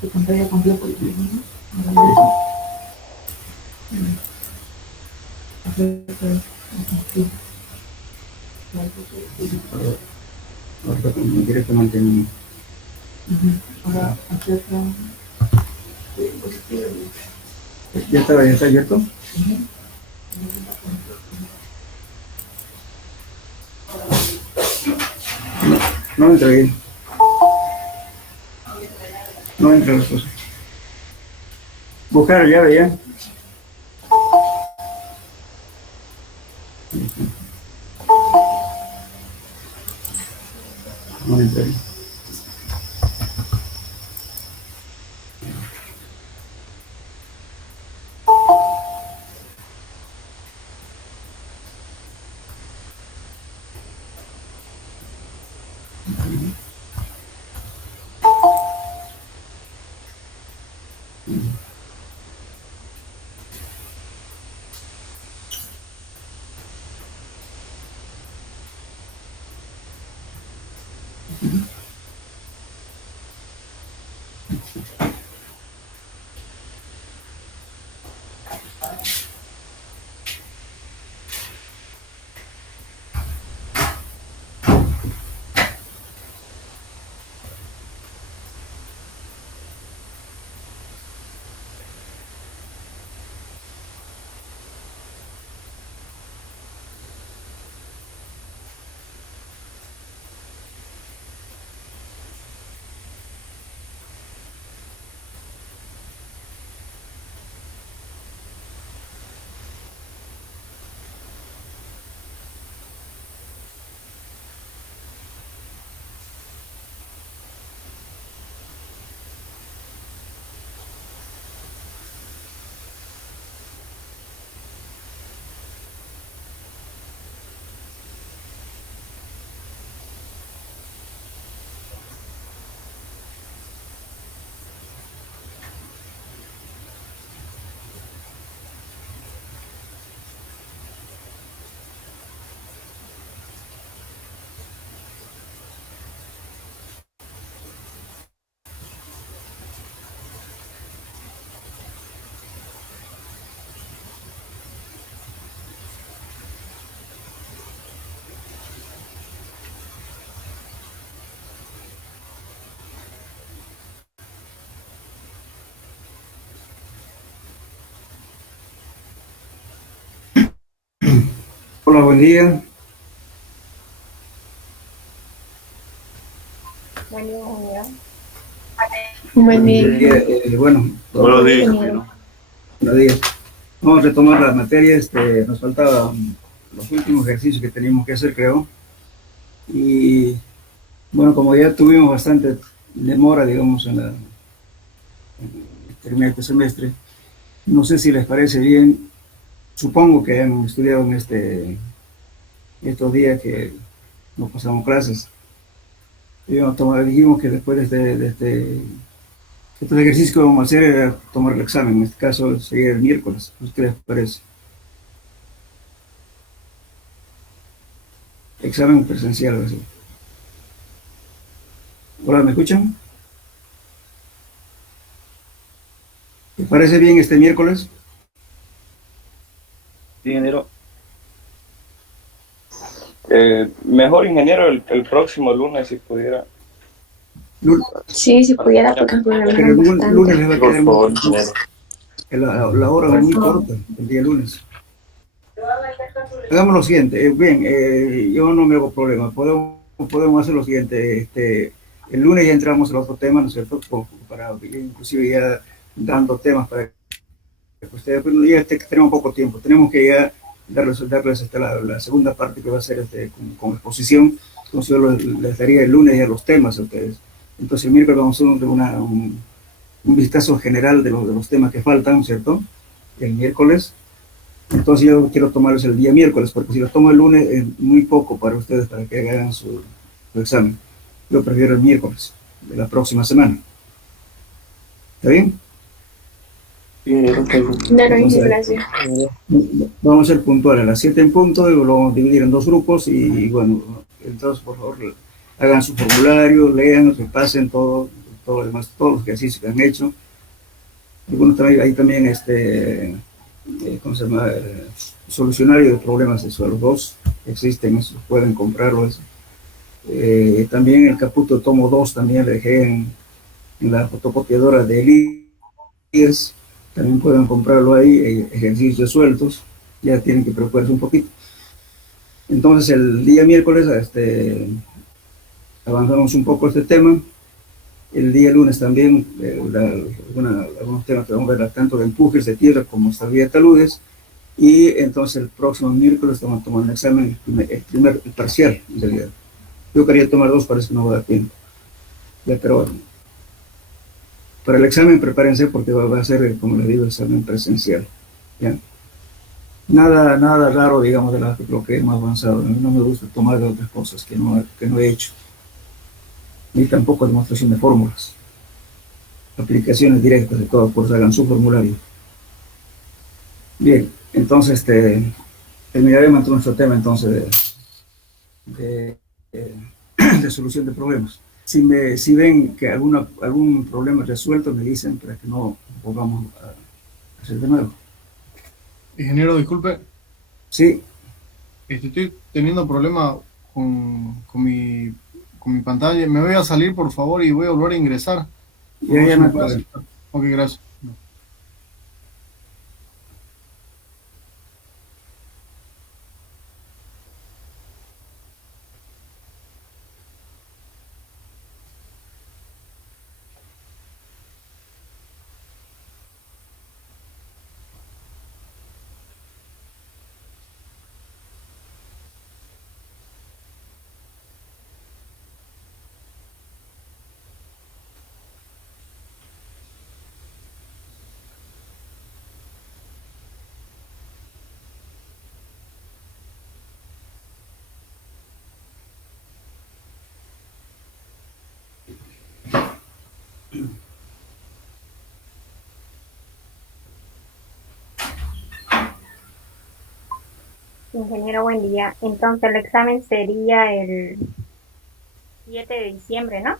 Tu pantalla completa. Ahorita directamente en... Ahora, acerca. ¿Ya está abierto? No entra bien. No entra las cosas. Buscar la llave ya. No entra bien. Hola, buen día. Buen día. Buen día. Bueno, Buenos días. buenos días. Vamos a retomar la materia. Nos faltaban los últimos ejercicios que teníamos que hacer, creo. Y bueno, como ya tuvimos bastante demora, digamos, en terminar este semestre, no sé si les parece bien. Supongo que han estudiado en estos días que no pasamos clases. Y dijimos que después estos ejercicios que vamos a hacer era tomar el examen. En este caso sería el miércoles. ¿Qué les parece? Examen presencial. Así. Hola, ¿me escuchan? ¿Les parece bien este miércoles? Sí, ingeniero. Mejor, ingeniero, el próximo lunes, si pudiera. Sí, si pudiera, porque el Pero programa el es lunes bastante. les va a Por quedar favor, muy, ingeniero. la hora es muy corta, el día lunes. Hagamos lo siguiente, yo no me hago problema, podemos hacer lo siguiente, el lunes ya entramos al otro tema, ¿no es cierto? Para inclusive ya dando temas para que ustedes, pues, ya tenemos poco tiempo, tenemos que ya darles la segunda parte que va a ser con exposición, entonces yo les daría el lunes ya los temas a ustedes. Entonces el miércoles vamos a hacer un vistazo general de los temas que faltan, ¿cierto? El miércoles. Entonces yo quiero tomarlos el día miércoles, porque si los tomo el lunes es muy poco para ustedes para que hagan su examen. Yo prefiero el miércoles de la próxima semana. ¿Está bien? Sí, ingeniero. Claro, Entonces, gracias. vamos a ser puntuales. A las 7 en punto, y lo vamos a dividir en dos grupos y bueno, entonces por favor hagan su formulario, lean, repasen todo todo lo demás, todos los ejercicios que han hecho. Algunos también, hay también ¿cómo se llama? Solucionario de problemas de suelo 2, existen, esos pueden comprarlo. Eso. También el Caputo tomo 2 también le dejé en la fotocopiadora de Elías, también pueden comprarlo ahí, ejercicios sueltos, ya tienen que preocuparse un poquito. Entonces el día miércoles avanzamos un poco este tema. El día lunes también algunos temas que vamos a ver, tanto de empujes de tierra como estabilidad de taludes. Y entonces el próximo miércoles estamos tomando el examen, el parcial en realidad. Yo quería tomar 2, parece que no va a dar tiempo. Ya, pero bueno, para el examen prepárense porque va a ser, como les digo, examen presencial. ¿Ya? Nada raro, digamos, de lo que hemos avanzado. A mí no me gusta tomar de otras cosas que no he hecho. Ni tampoco demostración de fórmulas. Aplicaciones directas de todo, por hagan su formulario. Bien, entonces terminaremos con nuestro tema entonces de solución de problemas. Si ven que algún problema resuelto, me dicen para que no volvamos a hacer de nuevo. Ingeniero, disculpe, Sí, estoy teniendo problema con mi pantalla. Me voy a salir, por favor, y voy a volver a ingresar. ya me pueden. Ok, gracias. Ingeniero, buen día. Entonces el examen sería el 7 de diciembre, ¿no?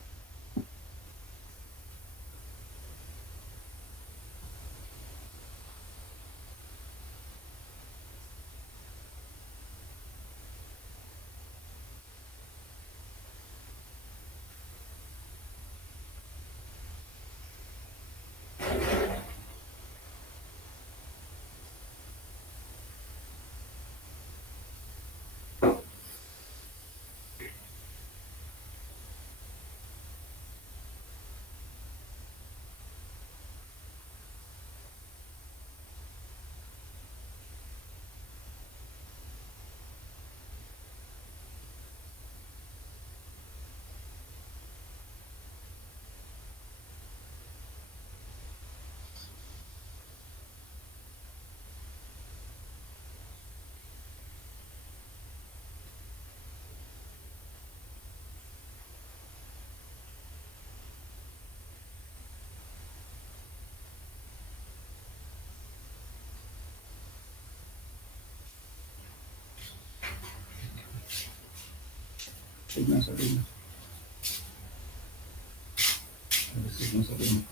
Sí, no sabemos. A veces no sabemos.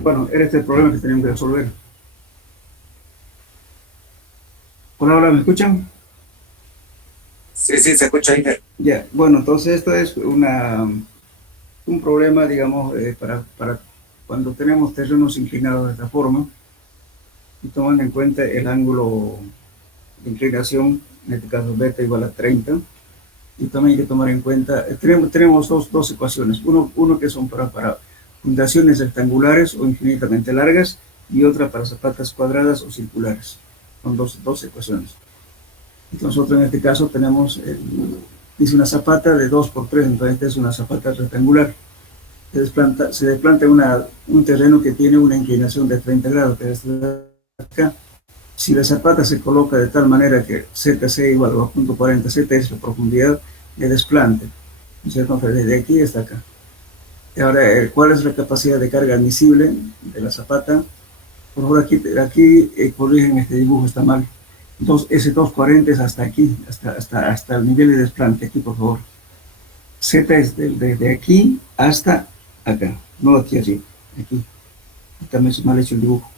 Bueno, era este el problema que teníamos que resolver. Hola, hola, ¿me escuchan? Sí, se escucha ahí. Ya, bueno, entonces esto es un problema, digamos, para cuando tenemos terrenos inclinados de esta forma. y tomando en cuenta el ángulo de inclinación, en este caso beta igual a 30, y también hay que tomar en cuenta, tenemos dos ecuaciones, uno que son para fundaciones rectangulares o infinitamente largas, y otra para zapatas cuadradas o circulares. Son dos ecuaciones. Entonces nosotros en este caso tenemos, dice una zapata de 2 por 3, entonces esta es una zapata rectangular. Se desplanta un terreno que tiene una inclinación de 30 grados, que es acá. Si la zapata se coloca de tal manera que ZC igual a 2.40, Z es la profundidad de desplante, ¿no es cierto? Desde aquí hasta acá. Y ahora, ¿cuál es la capacidad de carga admisible de la zapata? Por favor, aquí corrigen este dibujo, está mal. Entonces, ese 240 es hasta aquí, hasta el nivel de desplante, aquí por favor. Z es desde aquí hasta acá, no aquí arriba, aquí. También es mal hecho el dibujo.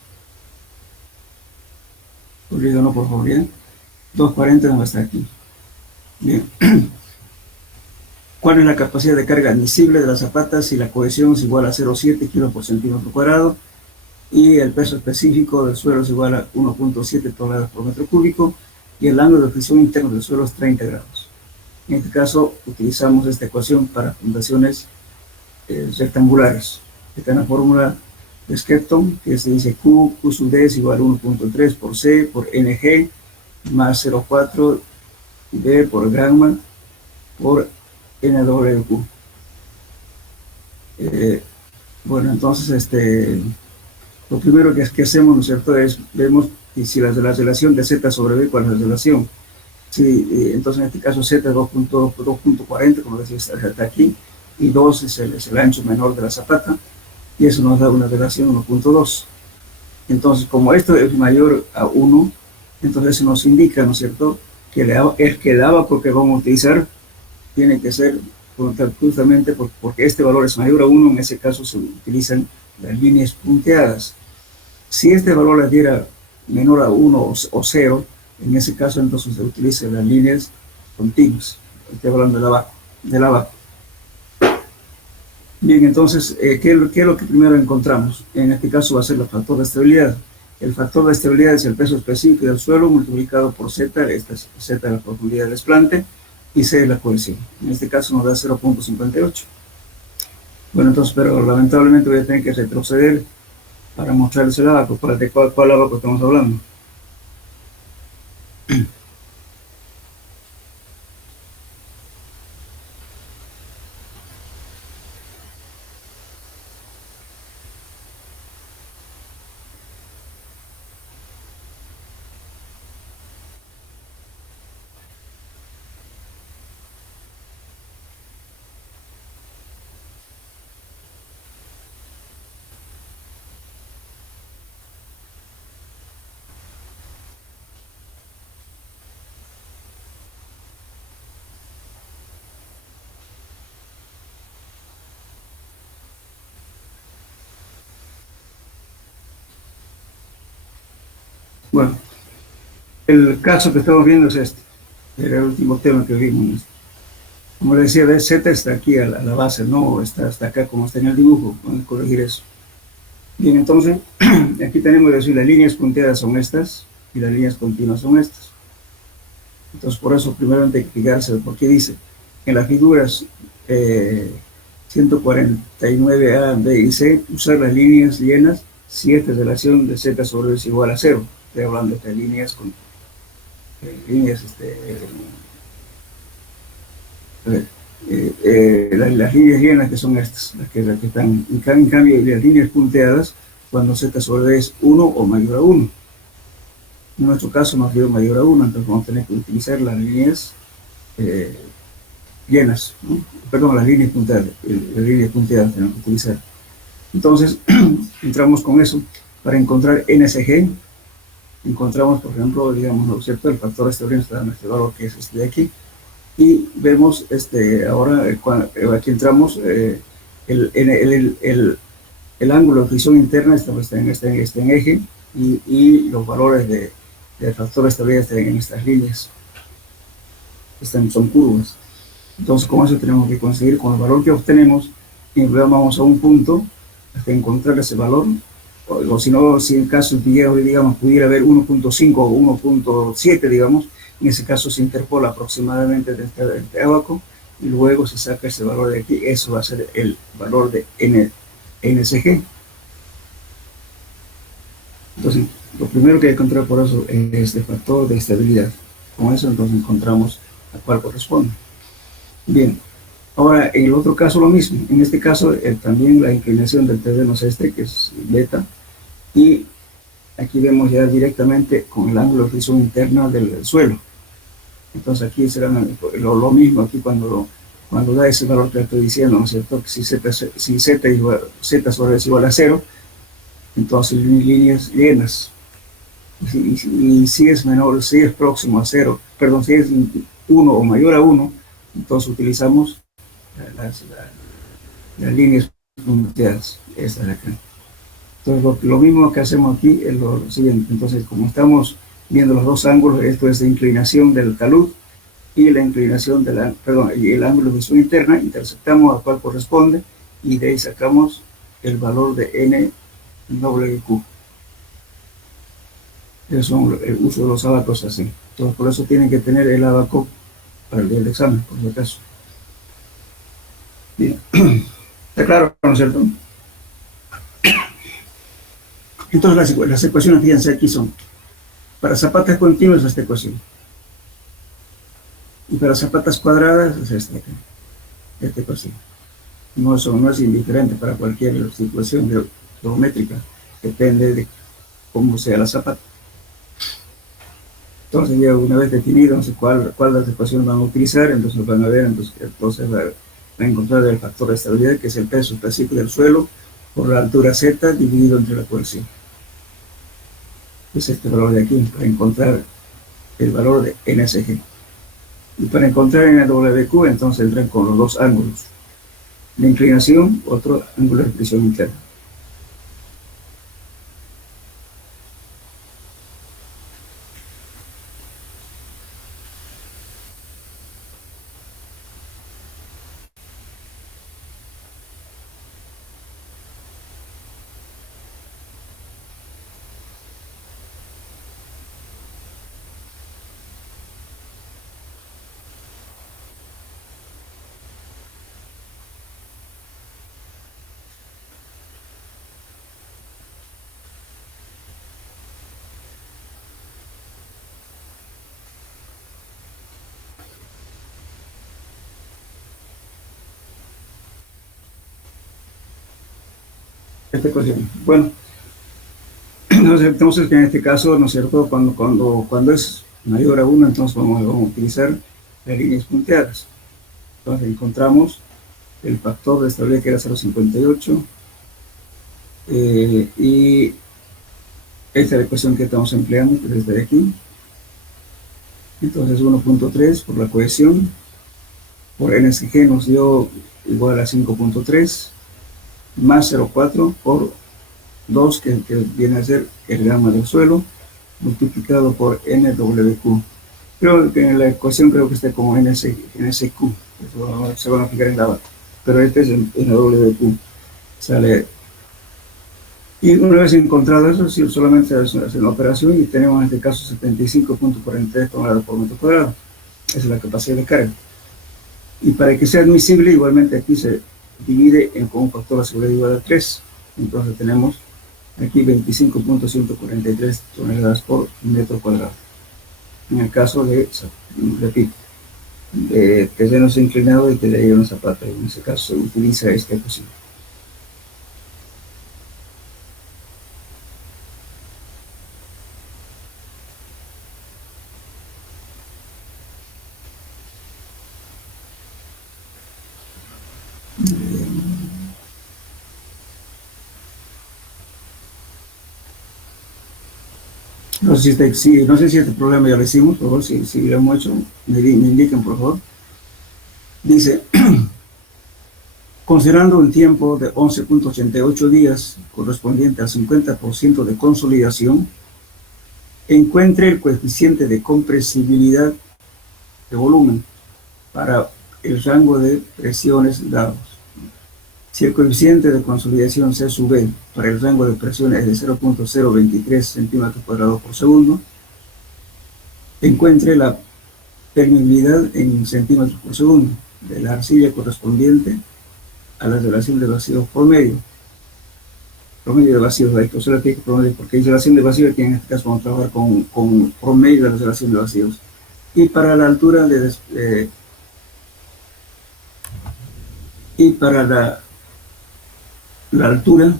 Corríganlo por favor, bien. 240 no hasta aquí. Bien. ¿Cuál es la capacidad de carga admisible de las zapatas si la cohesión es igual a 0,7 kilos por centímetro cuadrado y el peso específico del suelo es igual a 1.7 toneladas por metro cúbico y el ángulo de fricción interno del suelo es 30 grados? En este caso utilizamos esta ecuación para fundaciones rectangulares. Esta es la fórmula de Skepton, que se dice Q sub D es igual a 1.3 por C por NG más 0,4 D por gamma por NWQ. Bueno, entonces lo primero que hacemos, ¿no es cierto?, es vemos si la relación de Z sobre B, ¿cuál es la relación? Sí, entonces en este caso Z es 2.40, como decía, está aquí, y 2 es el ancho menor de la zapata, y eso nos da una relación 1.2. Entonces, como esto es mayor a 1, entonces se nos indica, ¿no es cierto?, que el abaco que vamos a utilizar tiene que ser justamente porque este valor es mayor a 1, en ese caso se utilizan las líneas punteadas. Si este valor les diera menor a 1 o 0, en ese caso entonces se utilizan las líneas continuas. Estoy hablando del abaco. Bien, entonces, ¿qué es lo que primero encontramos? En este caso va a ser el factor de estabilidad. El factor de estabilidad es el peso específico del suelo multiplicado por Z, esta es Z es la profundidad del desplante, y C es la cohesión. En este caso nos da 0.58. Bueno, entonces, pero lamentablemente voy a tener que retroceder para mostrarles el abaco. ¿De cuál abaco estamos hablando? Bueno, el caso que estamos viendo es este. Era el último tema que vimos. Como les decía, Z está aquí a la base, no está hasta acá como está en el dibujo. Vamos a corregir eso. Bien, entonces, aquí tenemos que decir las líneas punteadas son estas y las líneas continuas son estas. Entonces, por eso primero hay que fijarse por qué dice en las figuras 149A, B y C, usar las líneas llenas si esta relación de Z sobre B es igual a 0. Estoy hablando de estas líneas con las líneas llenas que son estas, las que están, en cambio las líneas punteadas cuando Z sobre B es 1 o mayor a 1. En nuestro caso nos dio mayor a 1, entonces vamos a tener que utilizar las líneas llenas, ¿no? Perdón, las líneas punteadas tenemos que utilizar. Entonces, entramos con eso para encontrar NSG. Encontramos, por ejemplo, digamos, ¿no es cierto?, el factor de estabilidad está en este valor que es este de aquí. Y vemos, ahora, aquí entramos, el ángulo de fricción interna está en eje y los valores del factor de estabilidad están en estas líneas. Son curvas. Entonces, con eso tenemos que conseguir, con el valor que obtenemos, y vamos a un punto hasta encontrar ese valor, o si no, si en caso digamos, pudiera haber 1.5 o 1.7, digamos, en ese caso se interpola aproximadamente de este abaco y luego se saca ese valor de aquí. Eso va a ser el valor de NSG. Entonces, lo primero que hay que encontrar por eso es este factor de estabilidad. Con eso entonces encontramos a cuál corresponde. Bien, ahora en el otro caso lo mismo. En este caso también la inclinación del terreno es que es beta, y aquí vemos ya directamente con el ángulo de fricción interna del suelo. Entonces aquí será lo mismo aquí cuando da ese valor que estoy diciendo, ¿no es cierto? Si z sobre es igual a 0, entonces líneas llenas. Y si es menor, si es próximo a 0, perdón, si es 1 o mayor a 1, entonces utilizamos las líneas punteadas, estas de acá. Entonces lo mismo que hacemos aquí es lo siguiente. Entonces, como estamos viendo los dos ángulos, esto es la inclinación del talud y la inclinación y el ángulo de visión interna, interceptamos a cuál corresponde y de ahí sacamos el valor de NWQ. Eso son el uso de los abacos así. Entonces, por eso tienen que tener el abaco para el día del examen, por si acaso. Bien. ¿Está claro, no es cierto? Entonces las ecuaciones, fíjense, aquí son para zapatas continuas esta ecuación y para zapatas cuadradas es esta ecuación. No es indiferente para cualquier situación geométrica, depende de cómo sea la zapata. Entonces ya una vez definido no sé cuál de las ecuaciones van a utilizar, entonces van a ver, entonces va a encontrar el factor de estabilidad, que es el peso específico del suelo por la altura z dividido entre la cohesión. Es este valor de aquí, para encontrar el valor de NSG. Y para encontrar NWQ, entonces entran con los dos ángulos. La inclinación, otro ángulo de fricción interna. Esta ecuación. Bueno, entonces que en este caso, ¿no es cierto? Cuando es mayor a 1, entonces vamos a utilizar las líneas punteadas. Entonces encontramos el factor de estabilidad que era 0.58 y esta es la ecuación que estamos empleando desde aquí. Entonces 1.3 por la cohesión, por NSG nos dio igual a 5.3 más 0.4 por 2, que viene a ser el gamma del suelo, multiplicado por NWQ. Creo que en la ecuación que está como NSQ, eso se van a fijar en la base, pero este es el NWQ. Sale. Y una vez encontrado eso, sí, solamente hace la operación y tenemos en este caso 75.43 toneladas por metro cuadrado. Esa es la capacidad de carga. Y para que sea admisible, igualmente aquí se divide con un factor de seguridad igual a 3. Entonces tenemos aquí 25.143 toneladas por metro cuadrado. En el caso de, repito, de terrenos inclinados y que le una zapata, en ese caso se utiliza esta ecuación. No sé si este problema ya lo hicimos, por favor, si lo hemos hecho, me indiquen, por favor. Dice, considerando un tiempo de 11.88 días correspondiente al 50% de consolidación, encuentre el coeficiente de compresibilidad de volumen para el rango de presiones dados. Si el coeficiente de consolidación C sub B para el rango de presión es de 0.023 centímetros cuadrados por segundo, encuentre la permeabilidad en centímetros por segundo de la arcilla correspondiente a la relación de vacíos por medio. Promedio de vacíos, porque hay relación de vacíos, que en este caso vamos a trabajar con promedio de la relación de vacíos. Y para la altura y para la altura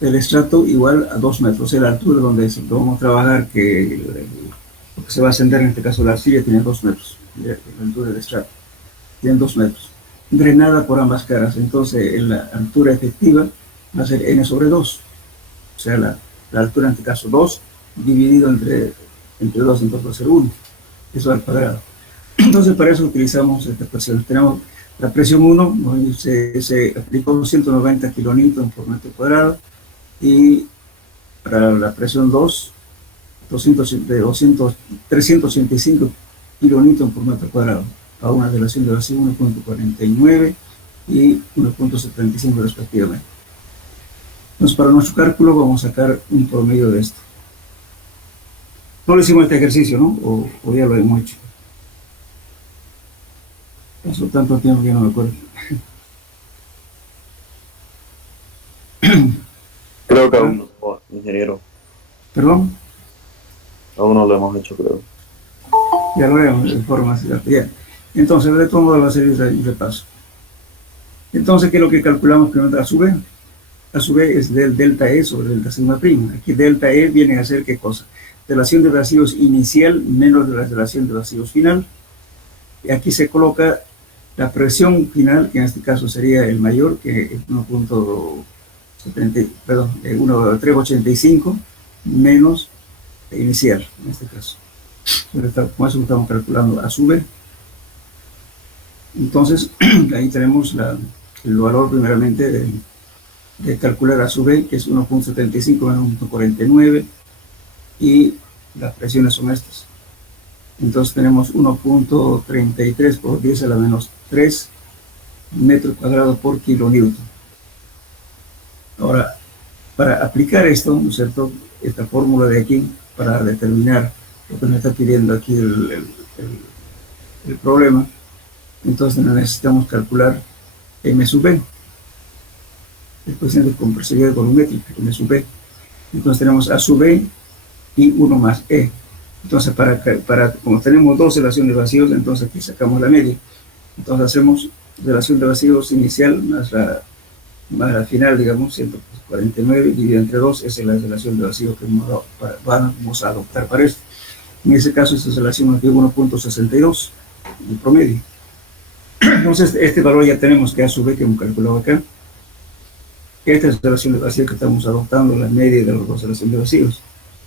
del estrato igual a 2 metros, o sea, la altura donde vamos a trabajar, que se va a ascender, en este caso la arcilla tiene 2 metros, la altura del estrato tiene 2 metros, drenada por ambas caras. Entonces la altura efectiva va a ser n sobre 2, o sea, la altura en este caso 2 dividido entre 2, entonces va a ser 1, eso al cuadrado. Entonces para eso utilizamos esta ecuación. Tenemos la presión 1, se aplicó 190 kilonewton por metro cuadrado, y para la presión 2, 385 kilonewton por metro cuadrado, a una relación de vacío 1.49 y 1.75 respectivamente. Entonces, para nuestro cálculo vamos a sacar un promedio de esto. No lo hicimos este ejercicio, ¿no? O ya lo hemos hecho. Pasó tanto tiempo que no me acuerdo. Creo que aún no, ingeniero. ¿Perdón? Aún no lo hemos hecho, creo. Ya lo vemos de forma así. Entonces, de todo modo va a ser un repaso. Entonces, ¿qué es lo que calculamos primero? A su vez es del delta E sobre delta sigma prima. Aquí delta E viene a ser ¿qué cosa? Relación de vacíos inicial menos de la relación de vacíos final. Y aquí se coloca la presión final, que en este caso sería el mayor, que es 1.385 menos inicial, en este caso. Con eso estamos calculando A sub B. Entonces, ahí tenemos el valor primeramente de calcular A sub B, que es 1.75 menos 1.49, y las presiones son estas. Entonces tenemos 1.33 por 10 a la menos 3 metros cuadrados por kilonewton. Ahora, para aplicar esto, ¿no es cierto?, esta fórmula de aquí, para determinar lo que nos está pidiendo aquí el problema, entonces necesitamos calcular M sub B, el coeficiente de compresividad volumétrica, M sub B. Entonces tenemos A sub B y 1 más E. Entonces, como tenemos dos relaciones de vacíos, entonces aquí sacamos la media. Entonces hacemos relación de vacíos inicial más la final, digamos, 149 dividido entre 2, esa es la relación de vacíos que vamos a adoptar para esto. En ese caso, esta relación es de 1.62, el promedio. Entonces, este valor ya tenemos que A sub B, que hemos calculado acá. Esta es la relación de vacíos que estamos adoptando, la media de las dos relaciones de vacíos.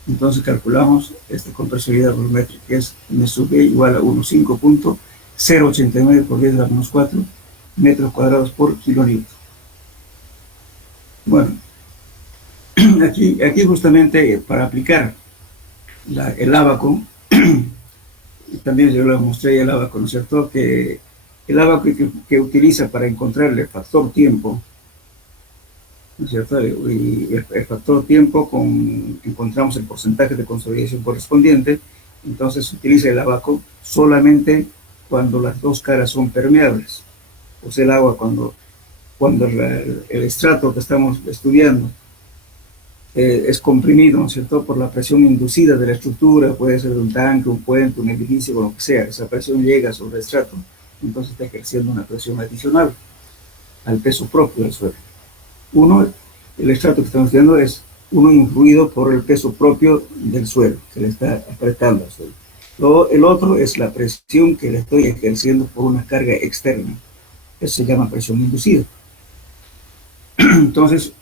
Entonces calculamos esta compresibilidad volumétrica, que es M sub B igual a 15.089 por 10 a la menos 4 metros cuadrados por kilonewton. Bueno, aquí justamente para aplicar el ábaco, también yo lo mostré el ábaco, ¿no es cierto?, que el ábaco que utiliza para encontrarle factor tiempo, ¿no es cierto?, y el factor tiempo, encontramos el porcentaje de consolidación correspondiente. Entonces se utiliza el ábaco solamente cuando las dos caras son permeables, o sea, el agua cuando el estrato que estamos estudiando es comprimido, ¿no es cierto?, por la presión inducida de la estructura, puede ser de un tanque, un puente, un edificio, o lo que sea. Esa presión llega sobre el estrato, entonces está ejerciendo una presión adicional al peso propio del suelo. El estrato que estamos estudiando es influido por el peso propio del suelo, que le está apretando al suelo. El otro es la presión que le estoy ejerciendo por una carga externa. Eso se llama presión inducida. Entonces,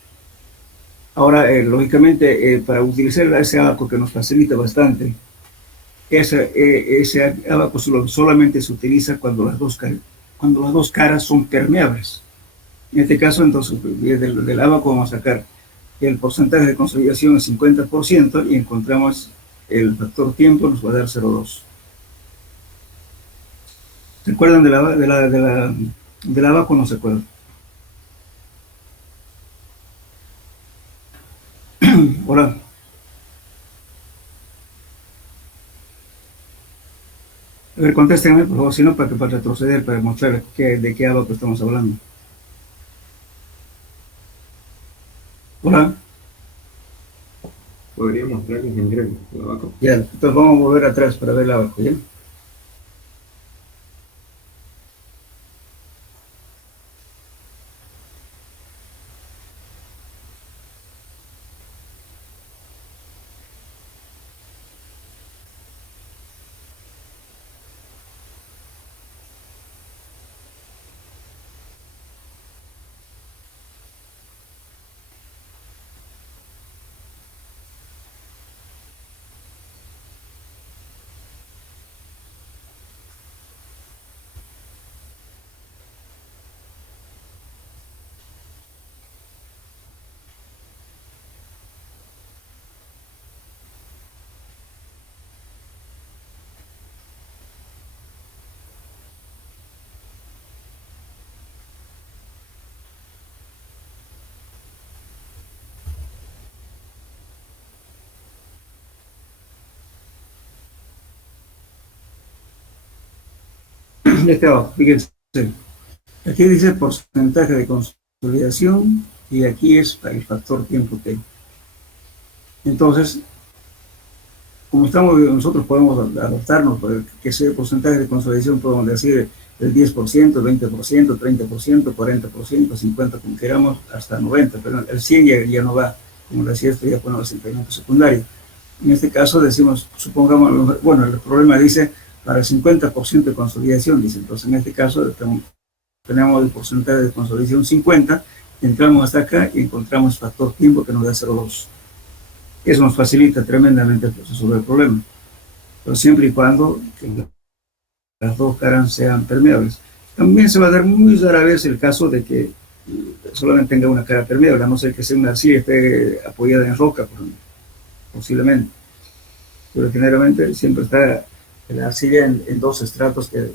ahora, lógicamente, para utilizar ese ábaco que nos facilita bastante, ese ábaco solamente se utiliza cuando las dos caras son permeables. En este caso, entonces, del ábaco vamos a sacar el porcentaje de consolidación es 50% y encontramos el factor tiempo, nos va a dar 0,2. ¿Se acuerdan del ábaco o no se acuerdan? Hola. A ver, contéstenme, por favor, si no, para retroceder, para mostrar de qué abaco estamos hablando. Hola. Podría mostrar ingeniero el abaco. Ya, entonces vamos a volver atrás para ver el abaco, ¿ya? Este abajo, fíjense. Aquí dice porcentaje de consolidación y aquí es el factor tiempo T. Entonces, como estamos, nosotros podemos adaptarnos, que ese porcentaje de consolidación podemos decir el 10%, 20%, 30%, 40%, 50%, como queramos, hasta 90%, pero el 100% ya no va, como decía esto, ya con el asentamiento secundario. En este caso decimos, supongamos, bueno, el problema dice para el 50% de consolidación, dice, entonces en este caso tenemos el porcentaje de consolidación 50, entramos hasta acá y encontramos factor tiempo que nos da 0,2. Eso nos facilita tremendamente el proceso del problema, pero siempre y cuando las dos caras sean permeables. También se va a dar muy rara vez el caso de que solamente tenga una cara permeable, a no ser que sea una arcilla esté apoyada en roca, posiblemente. Pero generalmente siempre está la arcilla en dos estratos que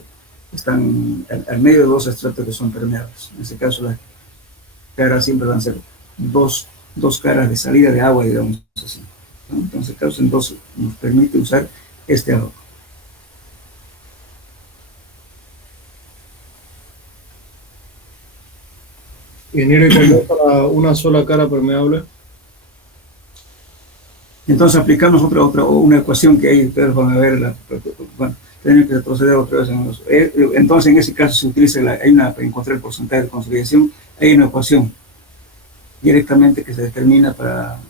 están al medio de dos estratos que son permeables. En ese caso, las caras siempre van a ser dos caras de salida de agua, digamos así, ¿no? Entonces, entonces nos permite usar este abaco. Ingeniero, ¿y cómo para una sola cara permeable? Entonces aplicamos una ecuación que ahí ustedes van a ver, bueno, tienen que retroceder otra vez. Entonces en ese caso se utiliza, para encontrar el porcentaje de consolidación, hay una ecuación directamente que se determina para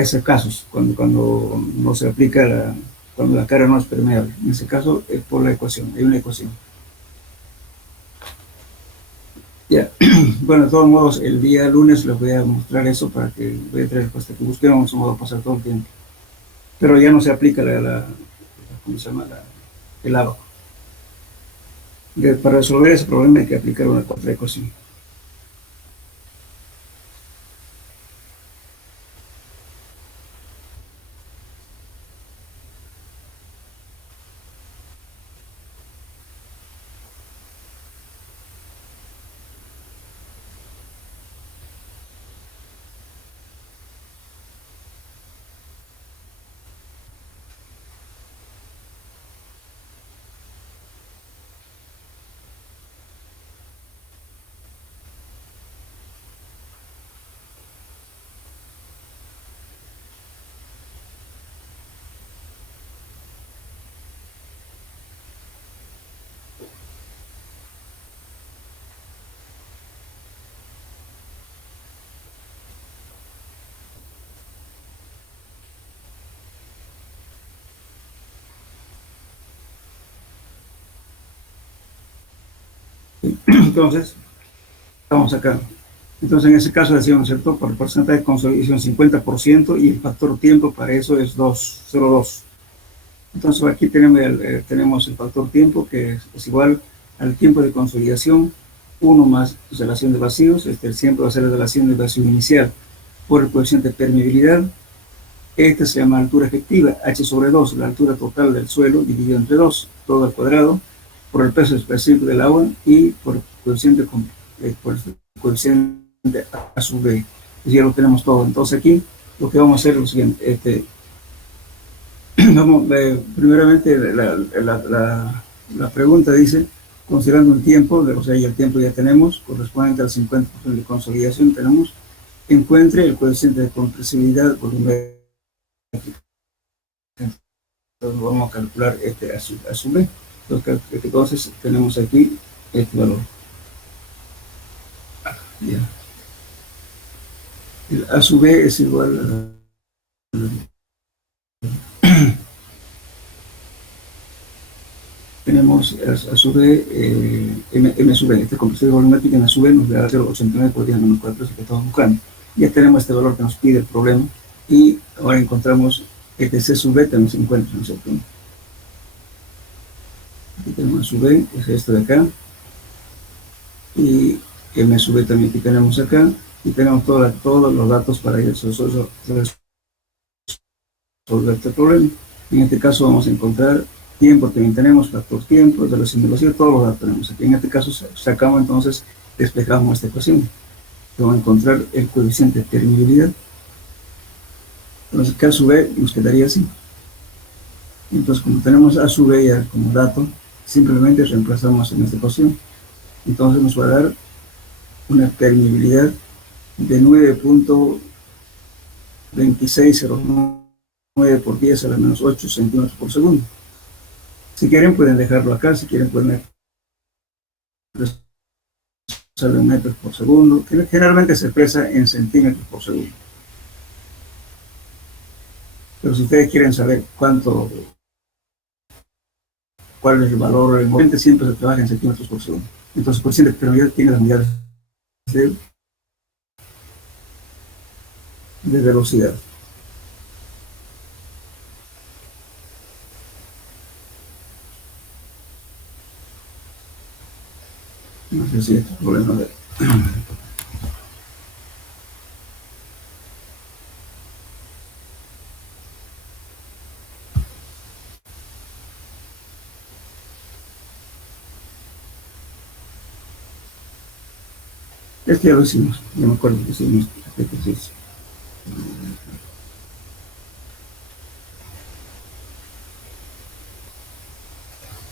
esos casos, cuando no se aplica, cuando la cara no es permeable. En ese caso es por la ecuación, hay una ecuación. Ya, bueno, de todos modos, el día lunes les voy a mostrar eso para que voy a traer hasta que busquemos un modo de pasar todo el tiempo. Pero ya no se aplica ¿cómo se llama? El abaco. Para resolver ese problema hay que aplicar una otra ecuación. Entonces, estamos acá. Entonces, en ese caso decíamos, ¿cierto? Por el porcentaje de consolidación 50% y el factor tiempo para eso es 0,2. Entonces, aquí tenemos el factor tiempo que es igual al tiempo de consolidación, 1 más relación de vacíos, siempre va a ser la relación de vacío inicial por el coeficiente de permeabilidad. Esta se llama altura efectiva, h sobre 2, la altura total del suelo dividido entre 2, todo al cuadrado, por el peso específico del agua y por el coeficiente A sub B. Pues ya lo tenemos todo. Entonces aquí lo que vamos a hacer es lo siguiente. Vamos, primeramente, la pregunta dice, considerando un tiempo, o sea, ya el tiempo ya tenemos, correspondiente al 50% de consolidación tenemos, encuentre el coeficiente de compresibilidad volumétrica. Entonces vamos a calcular a su B. Entonces tenemos aquí este valor. Ya. El A sub B es igual tenemos a su B, M sub B, este compresible volumétrico en a su B nos da 0,89 por 10 menos 4, es lo que estamos buscando. Ya tenemos este valor que nos pide el problema y ahora encontramos que C sub B también se encuentra, ¿no es cierto? Aquí tenemos a sub B, es esto de acá, y M sub B también que tenemos acá, y tenemos todos los datos para resolver este problema. En este caso vamos a encontrar tiempo, también tenemos factor tiempo, relación de velocidad, todos los datos tenemos aquí. En este caso sacamos entonces, despejamos esta ecuación. Vamos a encontrar el coeficiente de permeabilidad. Entonces K sub B nos quedaría así. Entonces como tenemos A sub B ya como dato, simplemente reemplazamos en esta ecuación. Entonces nos va a dar una permeabilidad de 9.2609 por 10 a la menos 8 centímetros por segundo. Si quieren pueden dejarlo acá, si quieren pueden expresarlo en metros por segundo, que generalmente se expresa en centímetros por segundo. Pero si ustedes quieren saber cuál es el valor del movimiento, siempre se trabaja en centímetros por segundo. Entonces, por cierto, pero ya tiene las unidades de velocidad. No sé si este problema de... Este ya lo hicimos, no me acuerdo que hicimos este ejercicio.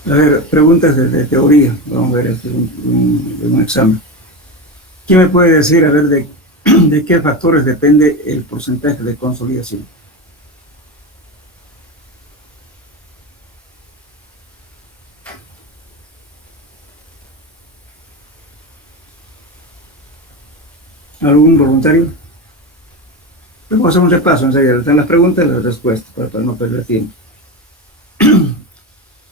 A ver, preguntas de teoría. Vamos a ver este un examen. ¿Quién me puede decir, a ver, de qué factores depende el porcentaje de consolidación? ¿Algún voluntario? Vamos a hacer un repaso, en serio. Están las preguntas y las respuestas para no perder tiempo.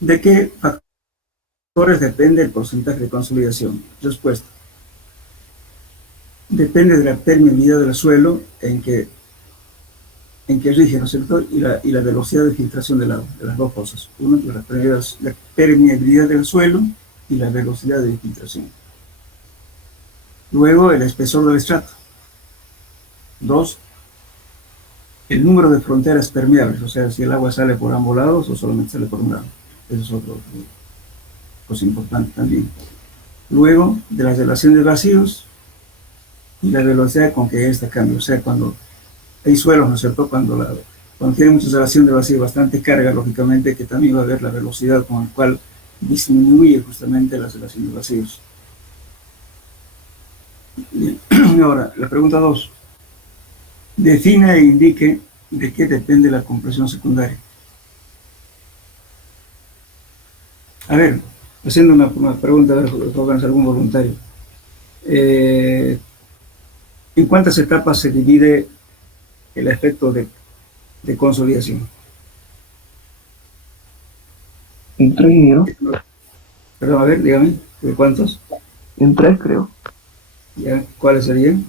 ¿De qué factores depende el porcentaje de consolidación? Respuesta. Depende de la permeabilidad del suelo en que rige, ¿no es cierto? Y la velocidad de filtración del agua, de las dos cosas. Uno, la permeabilidad del suelo y la velocidad de filtración. Luego, el espesor del estrato. 2, el número de fronteras permeables, o sea, si el agua sale por ambos lados o solamente sale por un lado. Eso es otra cosa importante también. Luego, de la relación de vacíos y la velocidad con que esta cambia. O sea, cuando hay suelos, ¿no es cierto? Cuando tiene mucha relación de vacío, bastante carga, lógicamente, que también va a haber la velocidad con la cual disminuye justamente la relación de vacíos. Bien. Ahora, la pregunta 2. Defina e indique de qué depende la compresión secundaria. A ver, haciendo una pregunta, a ver, pónganse algún voluntario. ¿En cuántas etapas se divide el efecto de consolidación? En 3, ¿no? Perdón, a ver, dígame, ¿de cuántos? En 3, creo. ¿Ya? ¿Cuáles serían?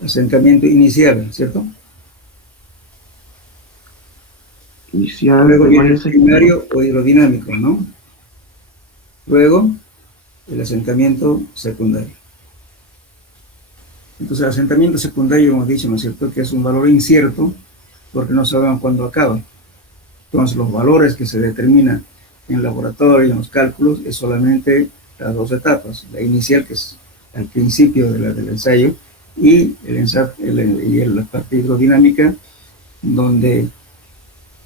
Asentamiento inicial, ¿cierto? Inicial, Luego viene el permanece. primario o hidrodinámico, ¿no? Luego, el asentamiento secundario. Entonces, el asentamiento secundario, hemos dicho, ¿no es cierto?, que es un valor incierto porque no sabemos cuándo acaba. Entonces, los valores que se determinan en el laboratorio, en los cálculos, es solamente las dos etapas. La inicial, que es al principio del ensayo, y la parte hidrodinámica, donde,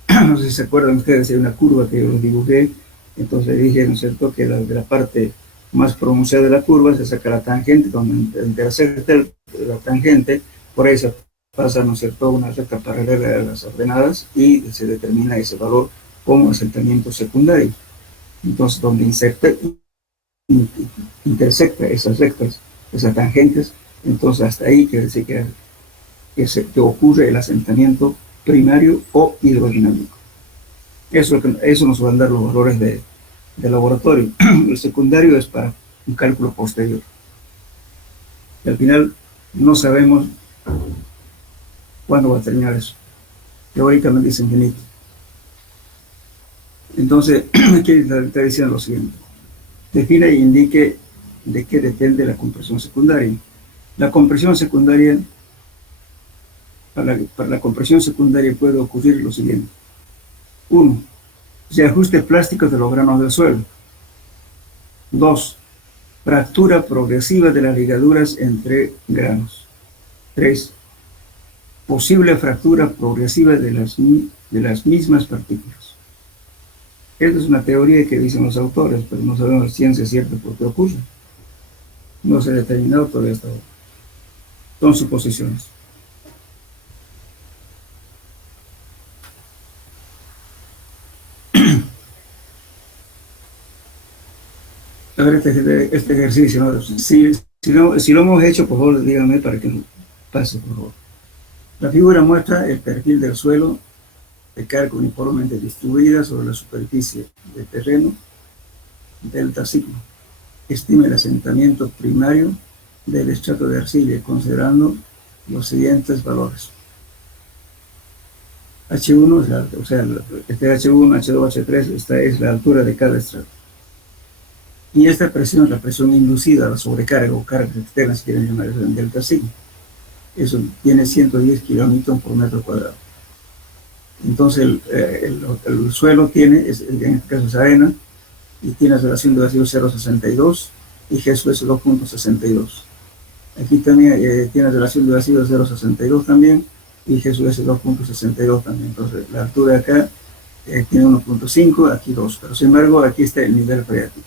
no sé si se acuerdan ustedes, hay una curva que yo les dibujé, entonces dije, ¿no es cierto?, que de la parte más pronunciada de la curva se saca la tangente, donde intersecta la tangente, por ahí se pasa, ¿no es cierto?, una recta paralela a las ordenadas y se determina ese valor como asentamiento secundario. Entonces, donde intersecta esas rectas, esas tangentes, entonces hasta ahí quiere decir que ocurre el asentamiento primario o hidrodinámico. Eso nos van a dar los valores de laboratorio. El secundario es para un cálculo posterior. Y al final no sabemos cuándo va a terminar eso. Teóricamente es infinito. Entonces, aquí está diciendo lo siguiente. Define e indique de qué depende la compresión secundaria. La compresión secundaria, para la compresión secundaria puede ocurrir lo siguiente. 1. Ajuste plástico de los granos del suelo. 2. Fractura progresiva de las ligaduras entre granos. 3. Posible fractura progresiva de las mismas partículas. Esta es una teoría que dicen los autores, pero no sabemos si ciencia cierta por qué ocurre. No se ha determinado todavía hasta ahora. Son suposiciones. A ver este ejercicio, ¿no? Si lo hemos hecho, por favor, díganme para que pase, por favor. La figura muestra el perfil del suelo de carga uniformemente distribuida sobre la superficie del terreno, delta sigma. Estime el asentamiento primario del estrato de arcilla considerando los siguientes valores. H1, o sea, este H1, H2, H3, esta es la altura de cada estrato. Y esta presión es la presión inducida a la sobrecarga o carga externa, si quieren llamar eso, en delta sigma. Eso tiene 110 kilonewton por metro cuadrado. Entonces el suelo tiene, en este caso es arena, y tiene relación de vacío 0,62 y Jesús es 2,62. Aquí también tiene relación de vacío 0,62 también y Jesús es 2,62 también. Entonces la altura de acá tiene 1,5, aquí 2, pero sin embargo aquí está el nivel freático.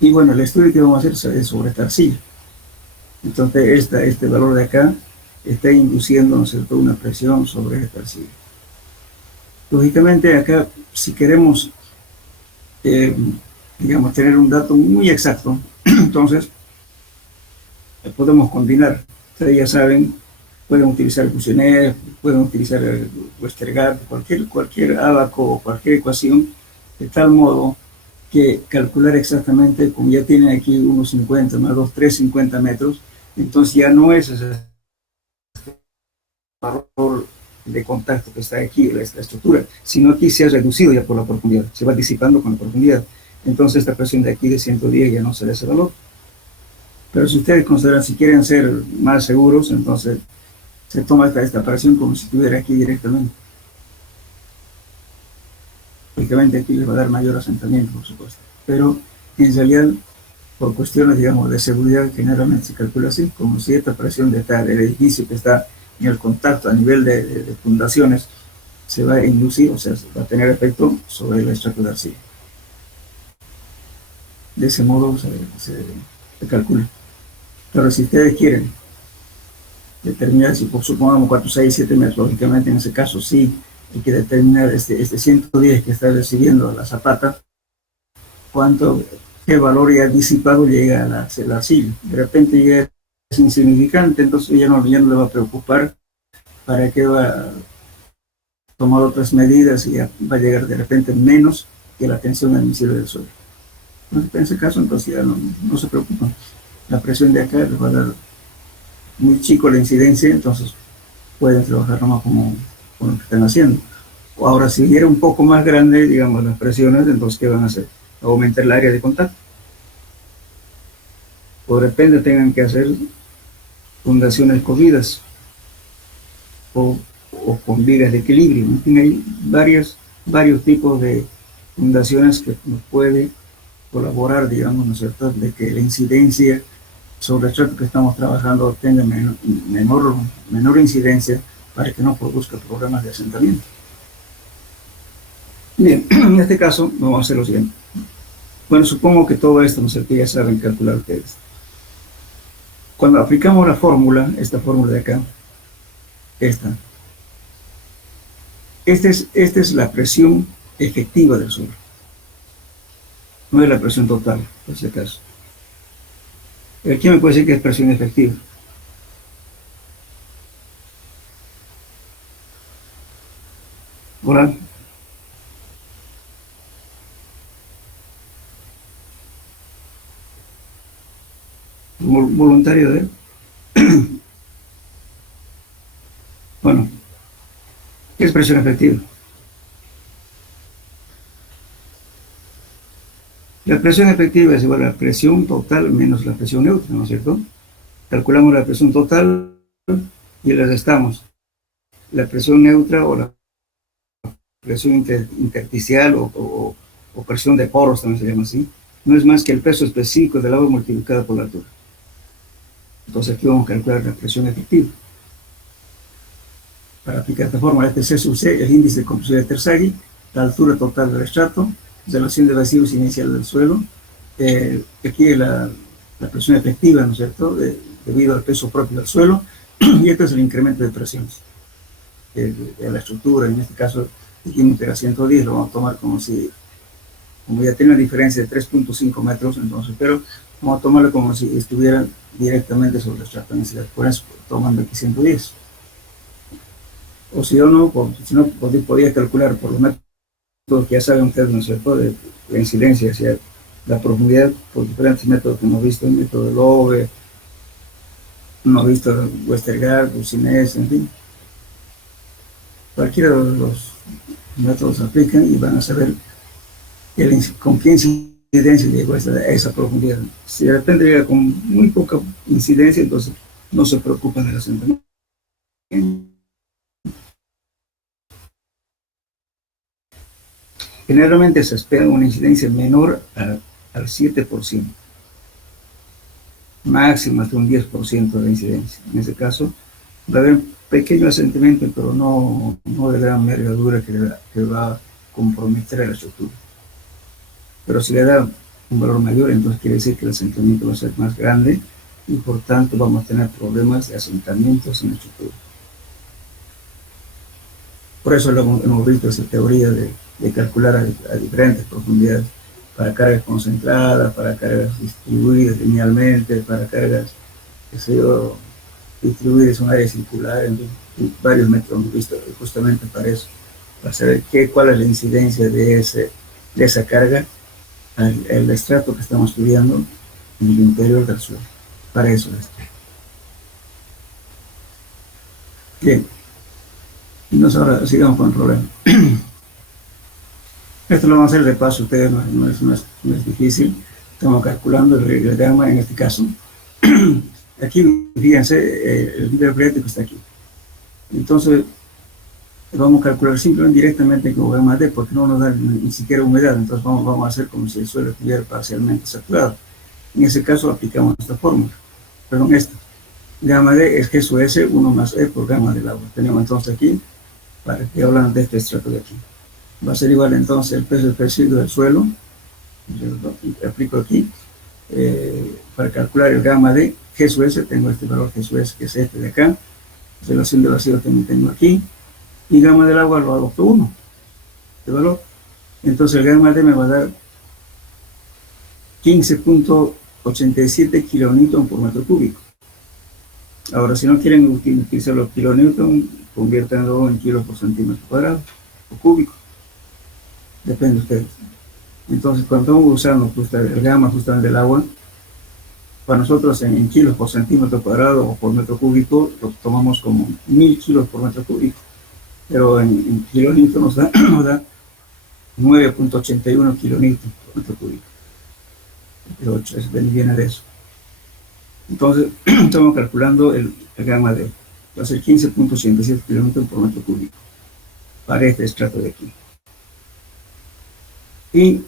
Y bueno, el estudio que vamos a hacer es sobre esta arcilla. Entonces este valor de acá está induciendo, ¿no es cierto?, una presión sobre esta arcilla. Lógicamente acá, si queremos, digamos, tener un dato muy exacto, entonces podemos combinar. Ustedes ya saben, pueden utilizar Cushionet, pueden utilizar Westergaard, cualquier ábaco o cualquier ecuación, de tal modo que calcular exactamente, como ya tienen aquí 1,50 más 2, 3,50 metros, entonces ya no es ese valor de contacto que está aquí, la estructura, sino aquí se ha reducido ya por la profundidad, se va disipando con la profundidad. Entonces esta presión de aquí de 110 ya no será ese valor. Pero si ustedes consideran, si quieren ser más seguros, entonces se toma esta presión como si estuviera aquí directamente. Lógicamente aquí les va a dar mayor asentamiento, por supuesto. Pero en realidad, por cuestiones, digamos, de seguridad, generalmente se calcula así, como si esta presión de tal, el edificio que está en el contacto a nivel de fundaciones se va a inducir, o sea, va a tener efecto sobre el estrato de arcilla. De ese modo se calcula. Pero si ustedes quieren determinar, si supongamos 4, 6, 7 metros, lógicamente en ese caso sí hay que determinar este 110 que está recibiendo la zapata, qué valor ya disipado llega a la arcilla. De repente ya es insignificante, entonces ya no le va a preocupar para qué va a tomar otras medidas y ya va a llegar de repente menos que la tensión admisible del suelo. Entonces, en ese caso, entonces ya no se preocupan. La presión de acá les va a dar muy chico la incidencia, entonces pueden trabajar nomás con lo que están haciendo. O ahora, si era un poco más grande, digamos, las presiones, entonces, ¿qué van a hacer? Aumentar el área de contacto. O de repente tengan que hacer fundaciones corridas o con vigas de equilibrio. En fin, hay varios tipos de fundaciones que nos puede colaborar, digamos, ¿no es cierto?, de que la incidencia sobre el estrato que estamos trabajando tenga menor incidencia para que no produzca problemas de asentamiento. Bien, en este caso vamos a hacer lo siguiente. Bueno, supongo que todo esto, ¿no es cierto?, ya saben calcular ustedes. Cuando aplicamos la fórmula, esta fórmula de acá, esta es la presión efectiva del suelo. No es la presión total, por si acaso. ¿Quién me puede decir que es presión efectiva? Hola. Voluntario de... Bueno, ¿qué es presión efectiva? La presión efectiva es igual a la presión total menos la presión neutra, ¿no es cierto? Calculamos la presión total y le restamos la presión neutra o la presión intersticial o presión de poros, también se llama así. No es más que el peso específico del agua multiplicado por la altura. Entonces aquí vamos a calcular la presión efectiva. Para aplicar esta fórmula, este es C sub C, el índice de compresión de Terzaghi, la altura total del estrato, relación de vacíos inicial del suelo. Aquí la presión efectiva, ¿no es cierto?, debido al peso propio del suelo, y este es el incremento de presiones de la estructura. En este caso, aquí en a 110 lo vamos a tomar como ya tiene una diferencia de 3.5 metros, entonces, pero vamos a tomarlo como si estuviera directamente sobre el estrato inicial, por eso tomando aquí 110. O si no, podía calcular por los métodos que ya saben ustedes, ¿no es cierto?, de la incidencia hacia la profundidad, por diferentes métodos que hemos visto, el método de Lowe, hemos visto Westergaard, Bucinés, en fin. Cualquiera de los métodos aplican y van a saber con qué incidencia llegó a esa profundidad. Si de repente llega con muy poca incidencia, entonces no se preocupan del asentamiento. Generalmente se espera una incidencia menor al 7%, máximo hasta un 10% de incidencia. En ese caso va a haber un pequeño asentamiento, pero no de gran envergadura que va a comprometer a la estructura. Pero si le da un valor mayor, entonces quiere decir que el asentamiento va a ser más grande y por tanto vamos a tener problemas de asentamientos en la estructura. Por eso hemos visto esa teoría de calcular a diferentes profundidades, para cargas concentradas, para cargas distribuidas linealmente, para cargas, distribuidas en un área circular, en fin, y varios métodos hemos visto justamente para eso, para saber cuál es la incidencia de esa carga al estrato que estamos estudiando en el interior del suelo. Para eso es. Bien. Y ahora sigamos con el problema. Esto lo vamos a hacer de paso, ustedes no es difícil. Estamos calculando el gamma en este caso. Aquí, fíjense, el nivel freático está aquí. Entonces, vamos a calcular simplemente directamente con gamma D, porque no nos da ni siquiera humedad. Entonces, vamos a hacer como si el suelo estuviera parcialmente saturado. En ese caso, aplicamos esta fórmula. Perdón, esta. Gamma D es G sub S, 1 más E por gamma del agua. Tenemos entonces aquí, para que hablan de este estrato de aquí. Va a ser igual entonces el peso específico del suelo. Yo aplico aquí. Para calcular el gamma de G sub S, tengo este valor G sub S, que es este de acá. Relación de vacío también tengo aquí. Y gamma del agua lo adopto 1. Este valor. Entonces el gamma D me va a dar 15.87 kilonewton por metro cúbico. Ahora, si no quieren utilizar los kilonewton, conviértanlo en kilos por centímetro cuadrado o cúbico. Depende de ustedes. Entonces, cuando estamos usando el gamma justamente del agua, para nosotros en kilos por centímetro cuadrado o por metro cúbico, lo tomamos como 1000 kilos por metro cúbico. Pero en kilonewton nos da 9.81 kilonewton por metro cúbico. El 8 viene de eso. Entonces, estamos calculando el gamma de, va a ser 15.87 kilómetros por metro cúbico para este estrato de aquí. Y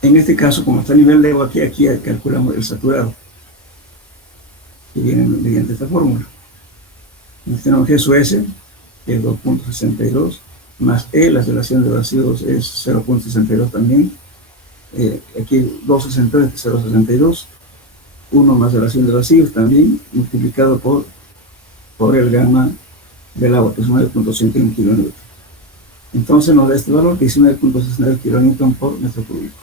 En este caso, como está el nivel de agua aquí calculamos el saturado, que viene mediante esta fórmula. Entonces tenemos que su S es 2.62, más E, la relación de vacíos es 0.62 también. Aquí 2.62 es 0.62, 1 más relación de vacíos también, multiplicado por el gamma del agua, que es 9.81 kilonewton. Entonces nos da este valor, 19.69 kilonewton por metro cúbico.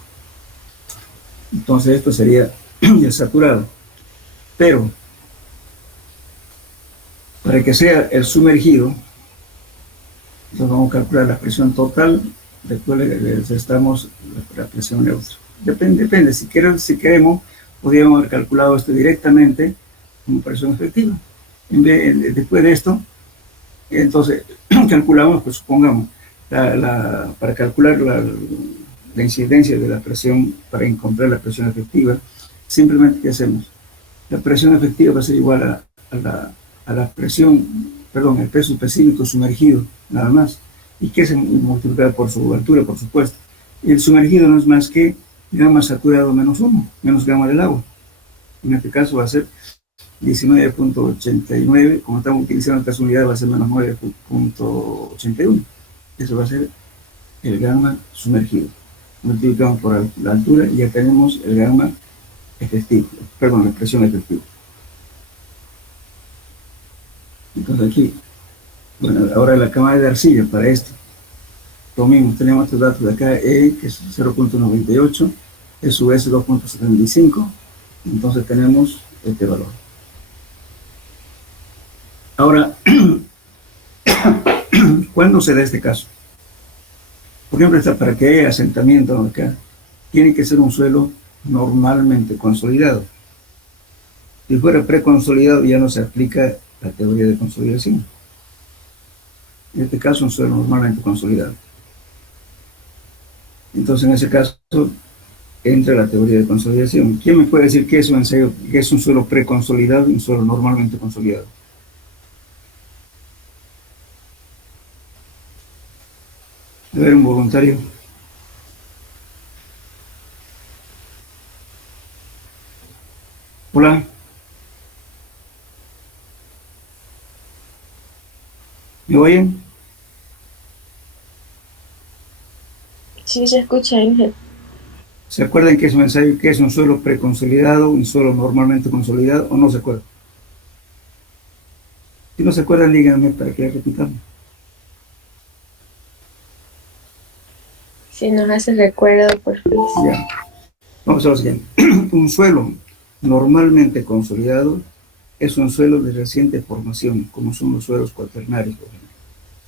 Entonces esto sería el saturado. Pero, para que sea el sumergido, entonces vamos a calcular la presión total, después estamos la presión neutra. Depende. Si queremos, podríamos haber calculado esto directamente como presión efectiva. Después de esto, entonces calculamos, pues supongamos, para calcular la incidencia de la presión, para encontrar la presión efectiva, simplemente ¿qué hacemos? La presión efectiva va a ser igual a la presión, perdón, el peso específico sumergido, nada más, y que se multiplica por su altura, por supuesto. Y el sumergido no es más que gamma saturado menos 1, menos gamma del agua. En este caso va a ser 19.89, como estamos utilizando estas unidades va a ser menos 9.81. Eso va a ser el gamma sumergido. Multiplicamos por la altura y ya tenemos el gamma efectivo, perdón, la presión efectiva. Entonces aquí, bueno, ahora la camada de arcilla para esto. Lo mismo, tenemos estos datos de acá, E, que es 0.98, SU es 2.75, entonces tenemos este valor. Ahora, ¿cuándo se da este caso? Por ejemplo, para que haya asentamiento acá, tiene que ser un suelo normalmente consolidado. Si fuera preconsolidado, ya no se aplica la teoría de consolidación. En este caso, un suelo normalmente consolidado. Entonces, en ese caso, entra la teoría de consolidación. ¿Quién me puede decir qué es un suelo preconsolidado y un suelo normalmente consolidado? A ver, un voluntario. Hola. ¿Me oyen? Sí, se escucha, Ángel. ¿Se acuerdan que es un ensayo que es un suelo preconsolidado, un suelo normalmente consolidado, o no se acuerdan? Si no se acuerdan, díganme para que repitamos. Si nos hace recuerdo, por favor. Ya. Vamos a lo siguiente. Un suelo normalmente consolidado es un suelo de reciente formación, como son los suelos cuaternarios, por ejemplo,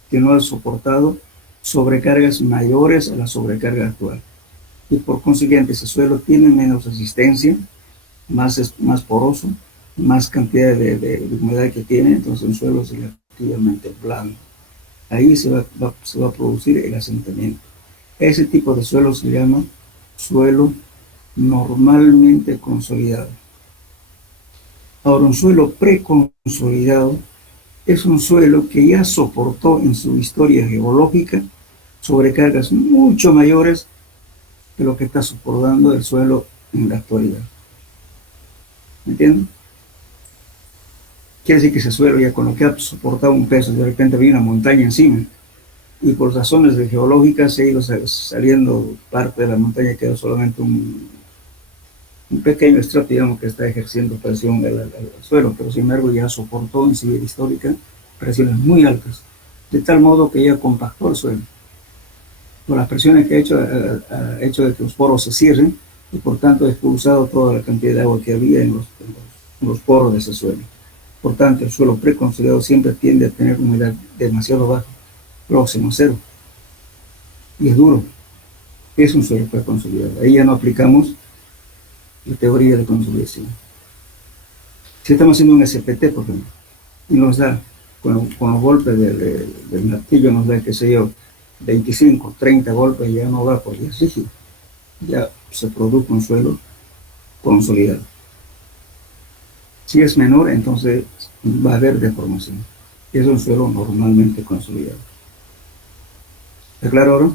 que no ha soportado sobrecargas mayores a la sobrecarga actual. Y por consiguiente, ese suelo tiene menos resistencia, más poroso, más cantidad de humedad que tiene, entonces un suelo es relativamente blando. Ahí se va a producir el asentamiento. Ese tipo de suelo se llama suelo normalmente consolidado. Ahora, un suelo preconsolidado es un suelo que ya soportó en su historia geológica sobrecargas mucho mayores que lo que está soportando el suelo en la actualidad. ¿Me entienden? Quiere decir que ese suelo ya con lo que ha soportado un peso, de repente viene una montaña encima, y por razones geológicas se ha ido saliendo parte de la montaña, quedó solamente un pequeño estrato, digamos, que está ejerciendo presión al suelo, pero sin embargo ya soportó en su vida histórica presiones muy altas, de tal modo que ya compactó el suelo. Con las presiones que ha hecho de que los poros se cierren y por tanto ha expulsado toda la cantidad de agua que había en los poros de ese suelo. Por tanto, el suelo preconsolidado siempre tiende a tener humedad demasiado baja, próximo a cero, y es duro. Es un suelo preconsolidado. Ahí ya no aplicamos la teoría de consolidación. Si estamos haciendo un SPT, por ejemplo, y nos da, con los golpes del martillo, nos da, qué sé yo, 25, 30 golpes, ya no va porque es rígido. Ya se produce un suelo consolidado. Si es menor, entonces va a haber deformación. Es un suelo normalmente consolidado. ¿Está claro ahora?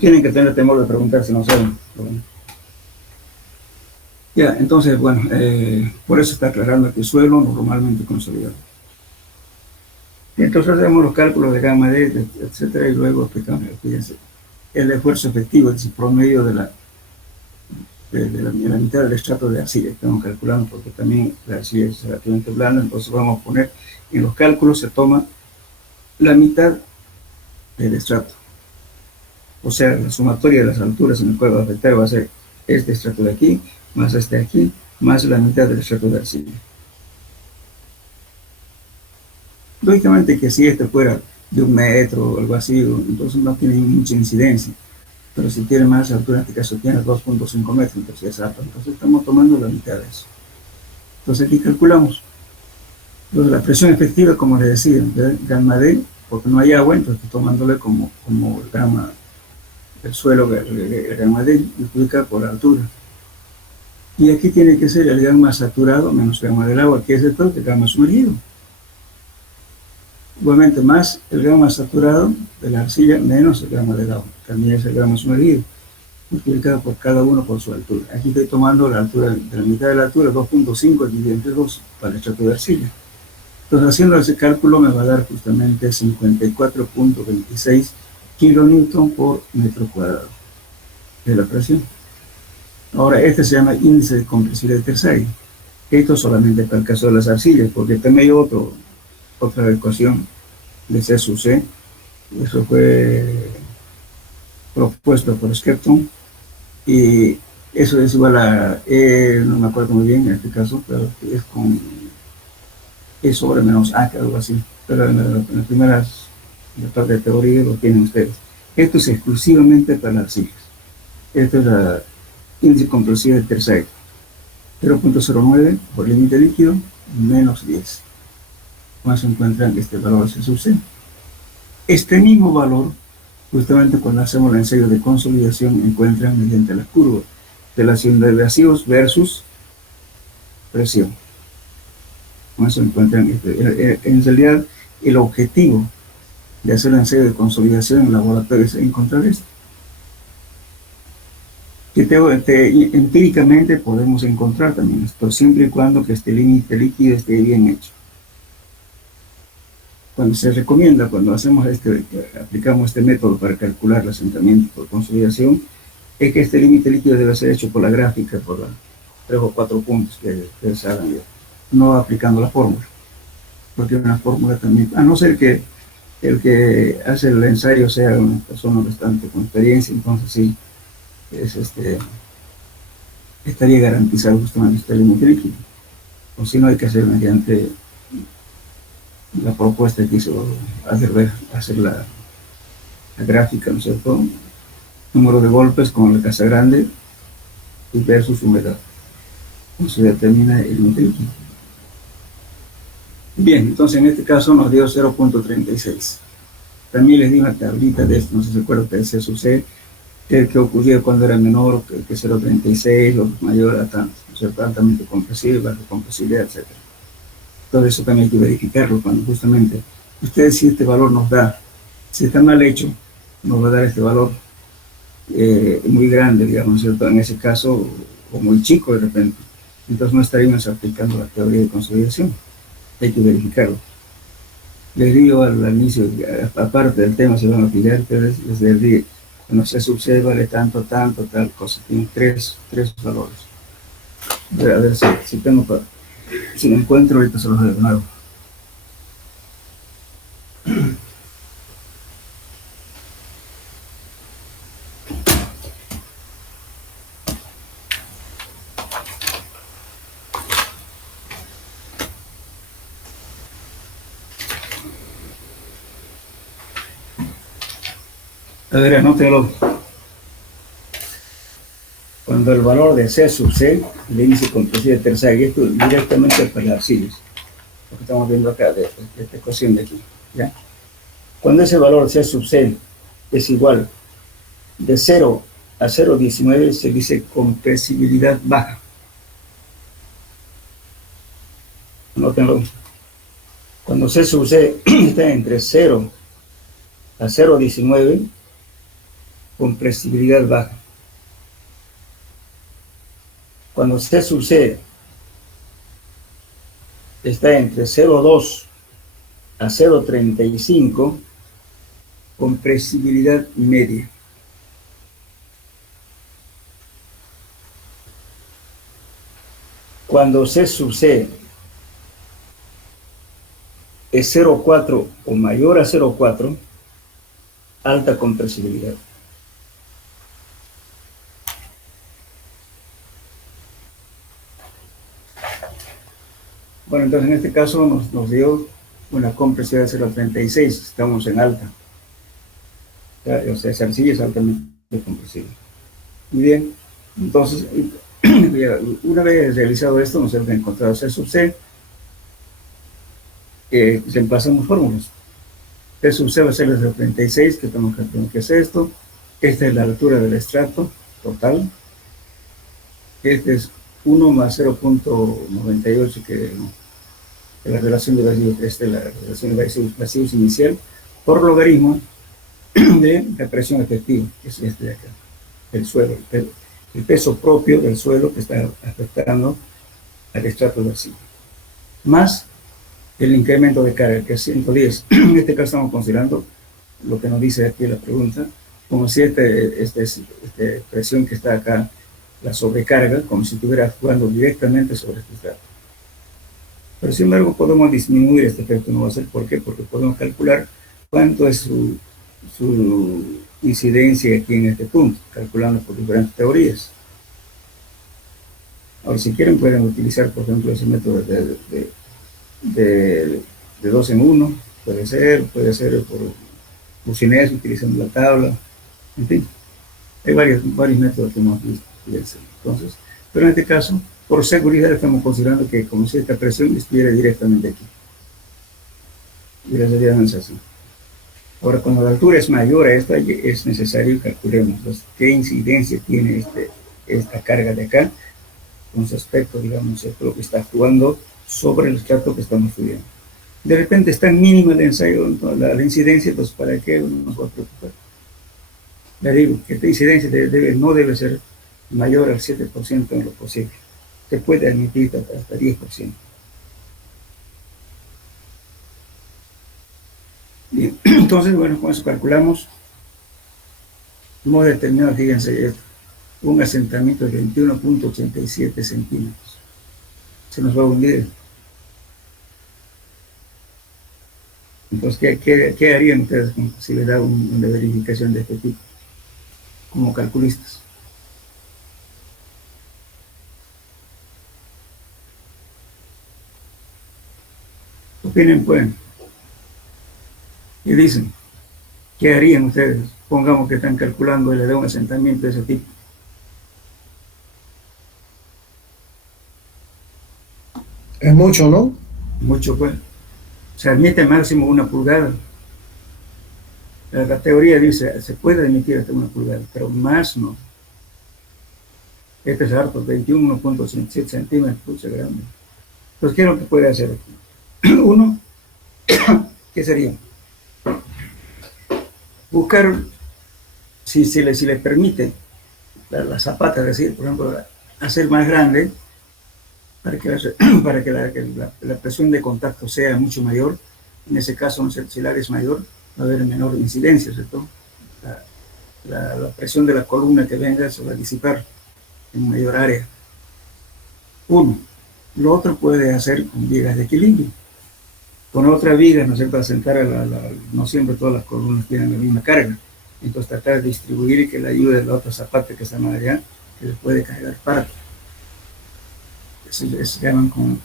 tienen que tener temor de preguntar si no saben. Bueno. Ya, entonces, bueno, por eso está aclarando que suelo normalmente consolidado. Y entonces hacemos los cálculos de gamma D, etcétera, y luego aplicamos, fíjense, el esfuerzo efectivo, es decir, promedio de la mitad del estrato de arcilla. Estamos calculando porque también la arcilla es relativamente blanda, entonces vamos a poner en los cálculos se toma la mitad del estrato. O sea, la sumatoria de las alturas en el cual va a afectar va a ser este estrato de aquí, más este de aquí, más la mitad del estrato de arcilla. Lógicamente que si este fuera de 1 metro o algo así, entonces no tiene mucha incidencia. Pero si tiene más altura, en este caso tiene 2.5 metros, entonces es alto. Entonces estamos tomando la mitad de eso. Entonces aquí calculamos. Entonces la presión efectiva, como les decía, de gamma D, porque no hay agua, entonces estoy tomándole como el gamma del suelo, el gamma D, multiplicado por la altura. Y aquí tiene que ser el gamma saturado menos gamma del agua, que es el gamma sumergido. Igualmente más el gamma saturado de la arcilla menos el gamma del agua, también es el gamma sumergido, multiplicado por cada uno por su altura. Aquí estoy tomando la altura de la mitad de la altura, 2.5 dividido entre 2 para el estrato de arcilla. Entonces haciendo ese cálculo me va a dar justamente 54.26 kilonewton por metro cuadrado de la presión. Ahora este se llama índice de compresibilidad terciaria. Esto solamente para el caso de las arcillas, porque también hay otra ecuación de C sub C. Eso fue propuesto por Skepton y eso es igual a E, no me acuerdo muy bien en este caso, pero es con E sobre menos A, algo así, pero en las primeras la parte de teoría lo tienen ustedes. Esto es exclusivamente para las arcillas. Esto es la índice compresivo terciario, 0.09 por límite líquido menos 10. Cuando se encuentran este valor C sub C. Este mismo valor, justamente cuando hacemos el ensayo de consolidación, encuentran mediante la curva relación de residuos versus presión. Con eso encuentran, en realidad, el objetivo de hacer el ensayo de consolidación en laboratorio es encontrar esto. Que empíricamente podemos encontrar también esto, siempre y cuando que este límite líquido esté bien hecho. Cuando se recomienda, cuando aplicamos este método para calcular el asentamiento por consolidación, es que este límite líquido debe ser hecho por la gráfica, por los 3 o 4 puntos que se hagan, no aplicando la fórmula, porque una fórmula también, a no ser que el que hace el ensayo sea una persona bastante con experiencia, entonces sí, estaría garantizado justamente este límite líquido, o si no hay que hacer mediante la propuesta que hizo hacer la gráfica, ¿no es cierto? Número de golpes con la casa grande versus humedad. Entonces se determina el límite líquido. Bien, entonces en este caso nos dio 0.36. También les di una tablita de esto, no sé si se acuerdan que C sub C, que ocurría cuando era menor que 0.36, o mayor a tanto, ¿no es cierto? Altamente compresible, baja compresibilidad, etc. Todo eso también hay que verificarlo cuando justamente ustedes, si este valor nos da, si está mal hecho, nos va a dar este valor muy grande, digamos, ¿cierto? En ese caso, o muy chico de repente. Entonces no estaríamos aplicando la teoría de consolidación. Hay que verificarlo. Les digo al inicio, aparte del tema se van a fijar, pero les digo, cuando se subsede vale tanto, tal cosa. Tienen tres valores. A ver si tengo para... Si lo encuentro, ahorita se los doy de nuevo. A ver, anótenlo. Cuando el valor de C sub C, el índice compresivo terciario, y esto directamente para las arcillas, lo que estamos viendo acá, de esta ecuación de aquí, ¿ya? Cuando ese valor C sub C es igual de 0 a 0.19, se dice compresibilidad baja. Anótenlo. Cuando C sub C está entre 0 a 0.19, compresibilidad baja. Cuando C sub C está entre 0,2 a 0,35, compresibilidad media. Cuando C sub C es 0,4 o mayor a 0,4, alta compresibilidad. Bueno, entonces en este caso nos dio una compresibilidad de 0,36, estamos en alta. O sea, esa arcilla es altamente compresible. Muy bien, entonces, una vez realizado esto, nos hemos encontrado C sub C, reemplazamos fórmulas. C sub C va a ser el 0,36, que tenemos que hacer esto. Esta es la altura del estrato total. Este es 1 más 0,98, que la relación de la relación de vacíos inicial, por logaritmo de la presión efectiva, que es este de acá, del suelo, el peso propio del suelo que está afectando al estrato vacío, más el incremento de carga, que es 110. En este caso estamos considerando lo que nos dice aquí la pregunta, como si esta presión que está acá, la sobrecarga, como si estuviera actuando directamente sobre este estrato. Pero sin embargo podemos disminuir este efecto, no va a ser. ¿Por qué? Porque podemos calcular cuánto es su incidencia aquí en este punto, calculando por diferentes teorías. Ahora, si quieren, pueden utilizar, por ejemplo, ese método de 2 en 1, puede ser por Boussinesq, utilizando la tabla, en fin. Hay varios métodos que hemos visto. Entonces, pero en este caso, por seguridad, estamos considerando que como si esta presión estuviera directamente aquí. Y la realidad es así. Ahora, cuando la altura es mayor a esta, es necesario que calculemos qué incidencia tiene esta carga de acá con respecto, digamos, a lo que está actuando sobre el estrato que estamos estudiando. De repente es tan mínima el ensayo, la incidencia, entonces ¿para qué uno nos va a preocupar? Le digo que esta incidencia no debe ser mayor al 7% en lo posible. Se puede admitir hasta 10%. Bien, entonces, bueno, con eso calculamos. Hemos determinado, fíjense, un asentamiento de 21.87 centímetros. Se nos va a hundir. Entonces, ¿qué harían ustedes si les da una verificación de este tipo? Como calculistas. Opinen, pues. Y dicen, ¿qué harían ustedes? Pongamos que están calculando y le da un asentamiento de ese tipo. Es mucho, ¿no? Mucho, pues. Se admite máximo 1 pulgada. La teoría dice, se puede admitir hasta 1 pulgada, pero más no. Este es harto, 21.87 centímetros, pucha grande. Entonces, ¿qué es lo que puede hacer aquí? Uno, ¿qué sería? Buscar, si le permite la zapata, es decir, por ejemplo, hacer más grande, para que la presión de contacto sea mucho mayor. En ese caso, no sé, si el área es mayor, va a haber menor incidencia, ¿cierto? La presión de la columna que venga se va a disipar en mayor área. Uno. Lo otro puede hacer con vigas de equilibrio. Con otra viga, ¿no es cierto?, asentar no siempre todas las columnas tienen la misma carga. Entonces tratar de distribuir y que la ayude de la otra zapata que está más allá, que le puede cargar parte. Se llaman con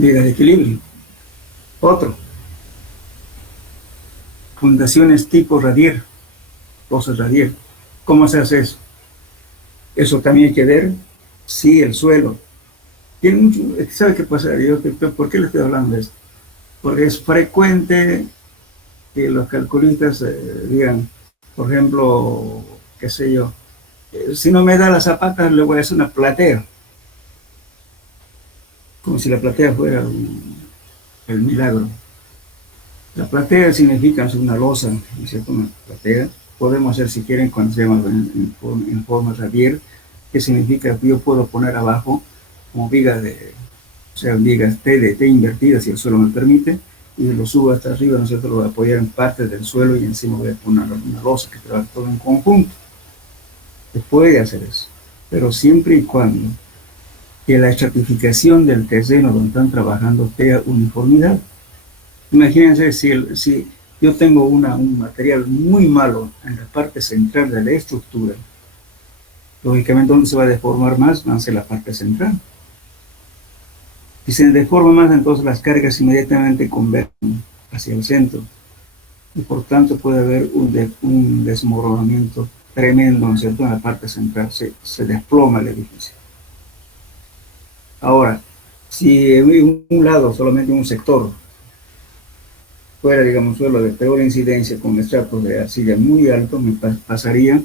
vigas de equilibrio. Otro. Fundaciones tipo radier, cosas radier. ¿Cómo se hace eso? Eso también hay que ver si el suelo tiene mucho. ¿Sabe qué pasa? ¿Por qué le estoy hablando de esto? Porque es frecuente que los calculistas digan, por ejemplo, qué sé yo, si no me da las zapatas le voy a hacer una platea. Como si la platea fuera el milagro. La platea significa una losa, ¿no es cierto? Una platea, podemos hacer, si quieren, cuando se llama en forma radier, que significa que yo puedo poner abajo como vigas o sea, vigas T invertidas, si el suelo me permite, y lo subo hasta arriba, ¿no es cierto? Lo voy a apoyar en parte del suelo y encima voy a poner una losa que trabaja todo en conjunto. Se puede hacer eso, pero siempre y cuando que la estratificación del terreno donde están trabajando tenga uniformidad. Imagínense si yo tengo un material muy malo en la parte central de la estructura, lógicamente donde se va a deformar más va a ser la parte central. Si se deforma más, entonces las cargas inmediatamente convergen hacia el centro y por tanto puede haber un desmoronamiento tremendo, ¿no es cierto? En la parte central se desploma el edificio. Ahora, si en un lado, solamente un sector, fuera, digamos, suelo de peor incidencia con estratos de arcilla muy alto, me pasaría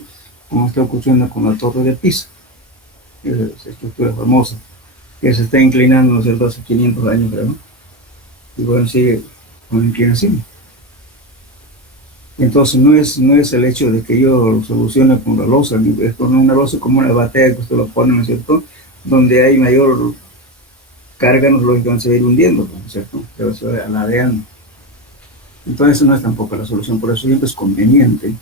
como está ocurriendo con la Torre de Pisa, esa estructura famosa, que se está inclinando, ¿no es cierto?, hace 500 años, creo, ¿no? Y bueno, sigue con inclinación. Entonces no es el hecho de que yo lo solucione con la losa, es con una losa como una batea que usted lo pone, ¿no es cierto?, donde hay mayor carga, lógicamente se va a ir hundiendo, ¿no es cierto?, pero se va aladeando. Entonces no es tampoco la solución, por eso siempre es conveniente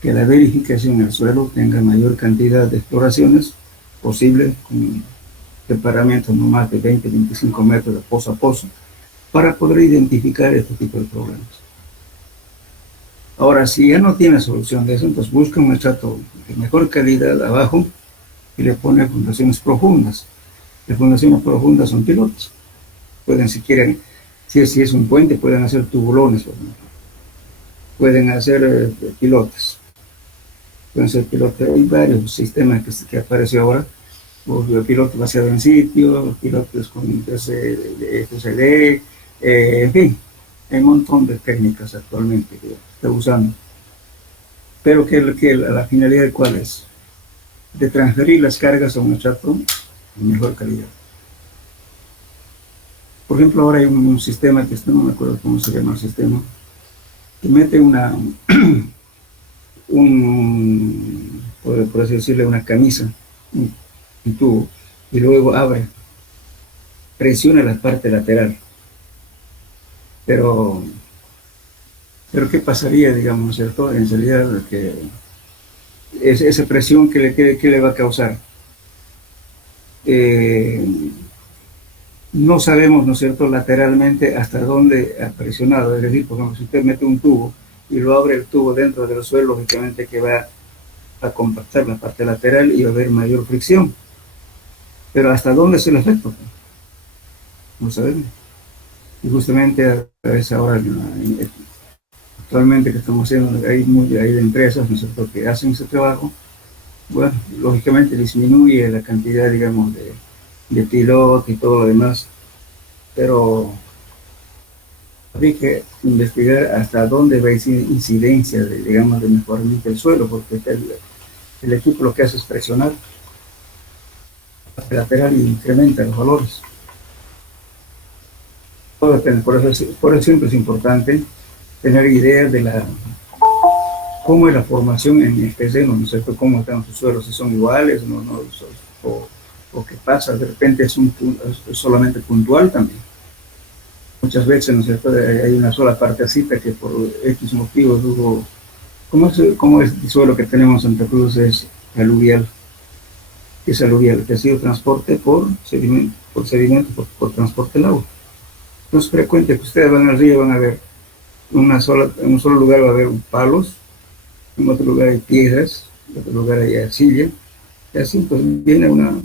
que la verificación del suelo tenga mayor cantidad de exploraciones posible, con separamientos no más de 20-25 metros de pozo a pozo, para poder identificar este tipo de problemas. Ahora, si ya no tiene solución de eso, entonces busca un estrato de mejor calidad abajo y le pone fundaciones profundas. Las fundaciones profundas son pilotes. Pueden, si quieren, si es un puente, pueden hacer tubulones, por ejemplo. Pueden hacer pilotes. Pueden ser pilotes. Hay varios sistemas que aparecen ahora. Los pilotes vaciados en sitio, pilotes con FCD, en fin, hay un montón de técnicas actualmente que está usando. Pero que la finalidad, ¿cuál es? De transferir las cargas a un estrato de mejor calidad. Por ejemplo, ahora hay un sistema que no me acuerdo cómo se llama el sistema, que mete por así decirle, una camisa, un tubo, y luego abre, presiona la parte lateral. Pero ¿qué pasaría, digamos, ¿cierto? En realidad, que esa presión que le va a causar. No sabemos, ¿no es cierto?, lateralmente hasta dónde ha presionado. Es decir, por ejemplo, si usted mete un tubo y lo abre el tubo dentro del suelo, lógicamente que va a compactar la parte lateral y va a haber mayor fricción. Pero ¿hasta dónde es el efecto? No sabemos. Y justamente a esa hora, actualmente que estamos haciendo, hay de empresas, ¿no es cierto?, que hacen ese trabajo. Bueno, lógicamente disminuye la cantidad, digamos, de piloto y todo lo demás, pero hay que investigar hasta dónde va a ser incidencia digamos, de mejoramiento del suelo, porque el equipo lo que hace es presionar la lateral y incrementa los valores. Todo depende, por eso siempre es importante tener ideas de cómo es la formación en el terreno, ¿no es cierto?, cómo están sus suelos, si son iguales, o qué pasa, de repente es solamente puntual también. Muchas veces, ¿no es cierto?, hay una sola partecita que por X motivos hubo, ¿cómo es el suelo que tenemos en Santa Cruz? Es aluvial. Es aluvial, que ha sido transporte por sedimento, por transporte del agua. Entonces, es frecuente que ustedes van al río y van a ver, en un solo lugar va a haber palos, en otro lugar hay piedras, en otro lugar hay arcilla, y así pues viene un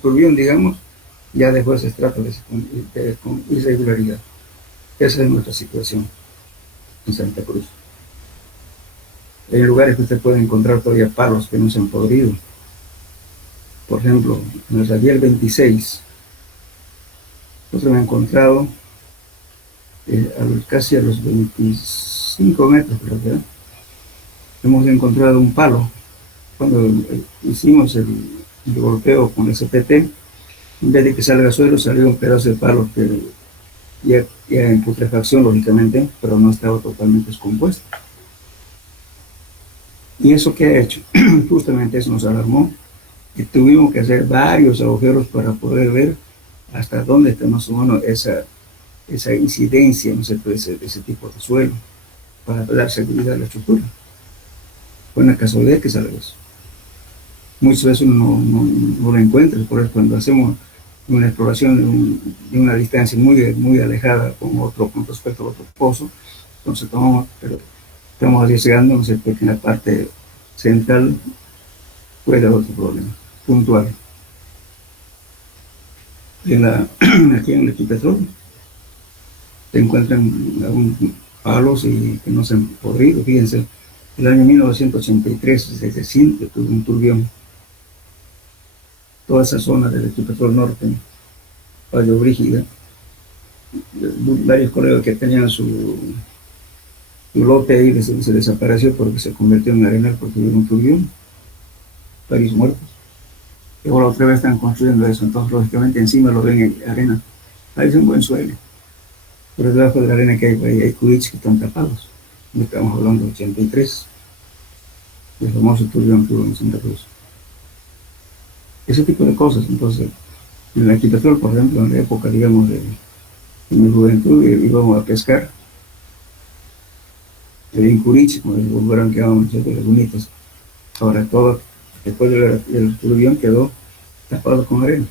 turbión, digamos, ya dejó ese estrato con irregularidad. Esa es nuestra situación en Santa Cruz. Hay lugares que usted puede encontrar todavía palos que no se han podrido. Por ejemplo, en el radial 26, nosotros hemos encontrado casi a los 25 metros, creo que hemos encontrado un palo. Cuando hicimos el golpeo con el CPT, en vez de que salga suelo, salió un pedazo de palo que ya en putrefacción, lógicamente, pero no estaba totalmente descompuesto. ¿Y eso qué ha hecho? Justamente eso nos alarmó, que tuvimos que hacer varios agujeros para poder ver hasta dónde está más o menos esa incidencia, ¿no es cierto?, ese tipo de suelo, para dar seguridad a la estructura. Fue una casualidad que sale eso. Muchas veces uno no lo encuentra, por eso cuando hacemos una exploración de una distancia muy alejada con respecto a otro pozo, entonces estamos arriesgando, ¿no es cierto?, que en la parte central puede haber otro problema puntual. Aquí en el Equipetrol se encuentran aún palos que no se han podrido. Fíjense, el año 1983 se siente tuvo un turbión. Toda esa zona del Equipetrol Norte, Valle Brígida, varios colegas que tenían su lote ahí se desapareció porque se convirtió en arenal porque hubo un turbión, varios muertos. Y ahora otra vez están construyendo eso, entonces lógicamente encima lo ven en arena. Ahí es un buen suelo. Por debajo de la arena que hay cubitos que están tapados. Estamos hablando de 83, el famoso turbión que hubo en Santa Cruz. Ese tipo de cosas. Entonces, en el Equipetrol, por ejemplo, en la época, digamos, de mi juventud, íbamos a pescar en Curiche, como el lugar que íbamos de Lagunitas. Ahora todo, después del turbión, quedó tapado con arena.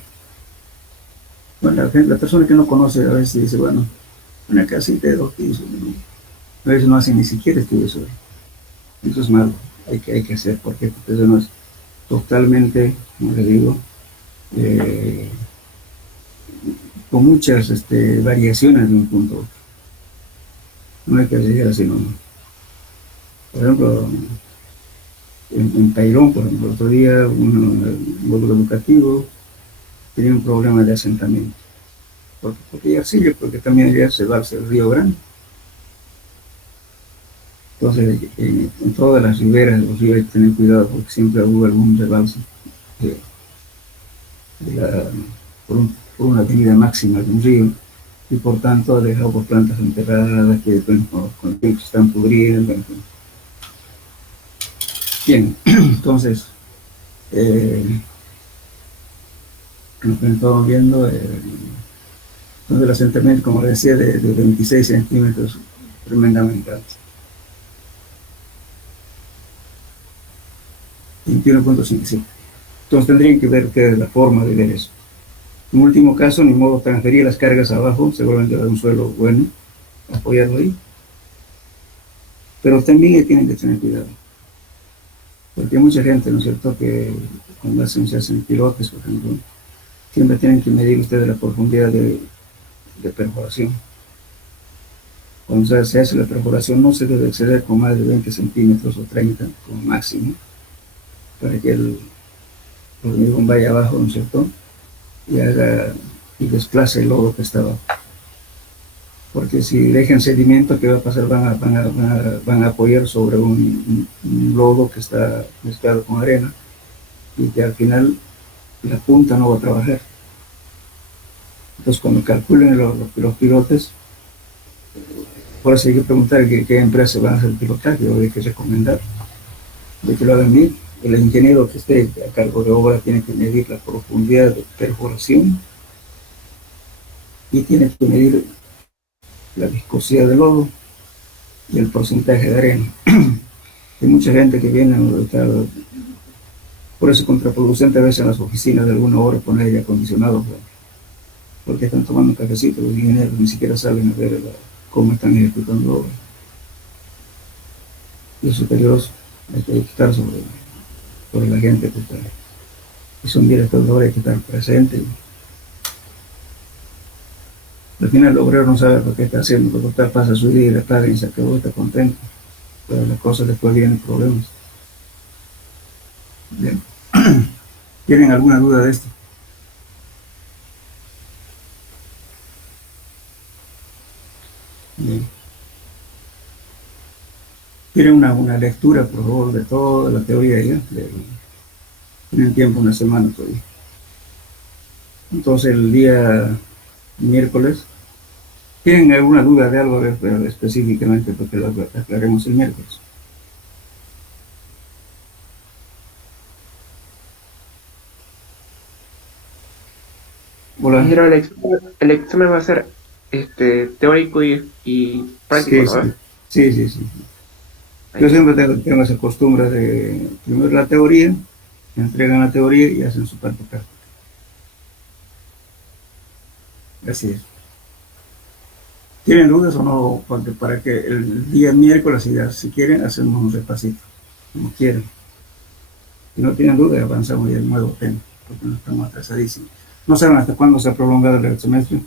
Bueno, la persona que no conoce a veces dice, bueno, una casita de 2 pisos, ¿no? A veces no hacen ni siquiera estudios sobre. Eso es malo, hay que hacer, porque eso no es totalmente, como les digo, con muchas variaciones de un punto a otro. No hay que llegar así, no. Por ejemplo, en Tairón, por ejemplo, el otro día un módulo educativo tenía un problema de asentamiento. Porque ya sigue, porque también ya se va hacia el Río Grande. Entonces, en todas las riberas de los ríos hay que tener cuidado porque siempre hubo algún rebalse por una avenida máxima de un río y por tanto ha dejado por plantas enterradas que con el tiempo se están pudriendo. Bien, entonces, lo que estamos viendo, entonces el asentamiento, como les decía, de 26 centímetros, tremendamente alto. 21.57. Entonces tendrían que ver qué es la forma de ver eso. En último caso, ni modo, transferir las cargas abajo, seguramente de un suelo bueno, apoyarlo ahí. Pero también tienen que tener cuidado. Porque hay mucha gente, ¿no es cierto?, que cuando se hacen pilotes, por ejemplo, siempre tienen que medir ustedes la profundidad de perforación. Cuando se hace la perforación no se debe exceder con más de 20 centímetros o 30 como máximo, para que el hormigón vaya abajo, ¿no es cierto?, y desplace el lodo que está abajo. Porque si dejan sedimento, ¿qué va a pasar? Van a apoyar sobre un lodo que está mezclado con arena y que al final la punta no va a trabajar. Entonces, cuando calculen los pilotes, por eso hay que preguntar qué empresa van a hacer el pilotaje, o hay que recomendar de que lo hagan bien. El ingeniero que esté a cargo de obra tiene que medir la profundidad de perforación y tiene que medir la viscosidad del lodo y el porcentaje de arena. Hay mucha gente que viene a estar, por eso contraproducente a veces en las oficinas de alguna hora poner aire acondicionado, porque están tomando un cafecito, los ingenieros ni siquiera saben a ver cómo están ejecutando la obra. Y eso es peligroso, hay que estar sobre la gente que está. Y son directores de obra, hay que estar presentes. Al final el obrero no sabe por qué está haciendo, porque tal pasa su día y le pagan y se acabó, está contento. Pero las cosas después vienen problemas. Bien. ¿Tienen alguna duda de esto? Bien. ¿Quieren una lectura, por favor, de toda la teoría ya? Tienen tiempo, una semana todavía. Entonces el día miércoles, ¿tienen alguna duda de algo específicamente? Porque lo aclaremos el miércoles. Hola. Ingeniero, el examen va a ser teórico y práctico, Sí, ¿no? sí, sí, sí, sí. Yo siempre tengo esa costumbre de primero la teoría, entregan la teoría y hacen su parte práctica. Así es. ¿Tienen dudas o no? Porque para que el día miércoles, si quieren, hacemos un repasito, como quieran. Si no tienen dudas, avanzamos ya al nuevo tema, porque no estamos atrasadísimos. No saben hasta cuándo se ha prolongado el semestre.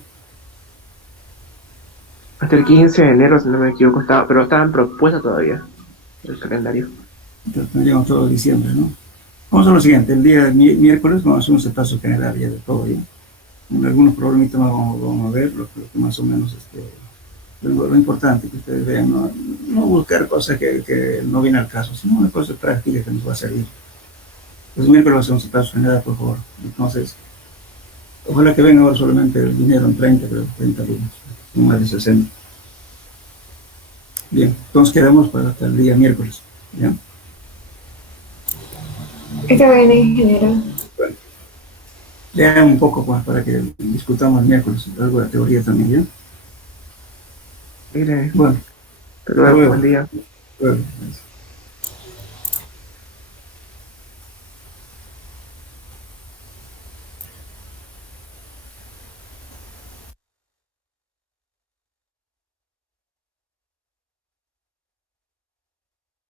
Hasta el 15 de enero, si no me equivoco, pero estaba en propuesta todavía el calendario. Entonces tendríamos todo diciembre, ¿no? Vamos a lo siguiente, el día miércoles vamos a hacer un repaso general ya de todo, ¿ya? Con algunos problemitas más vamos a ver, lo que más o menos lo importante que ustedes vean, no buscar cosas que no vienen al caso, sino una cosa práctica que nos va a servir. Los miércoles vamos a hacer un repaso general, por favor. Entonces, ojalá que venga ahora solamente el dinero en 30, creo, 30 alumnos, no más de 60. Bien, entonces quedamos para hasta el día miércoles, ¿ya? Está bien, ingeniero. Bueno, lean un poco pues, para que discutamos el miércoles, algo de teoría también, ¿ya? Mire, Bueno, hasta luego, buen día. bueno.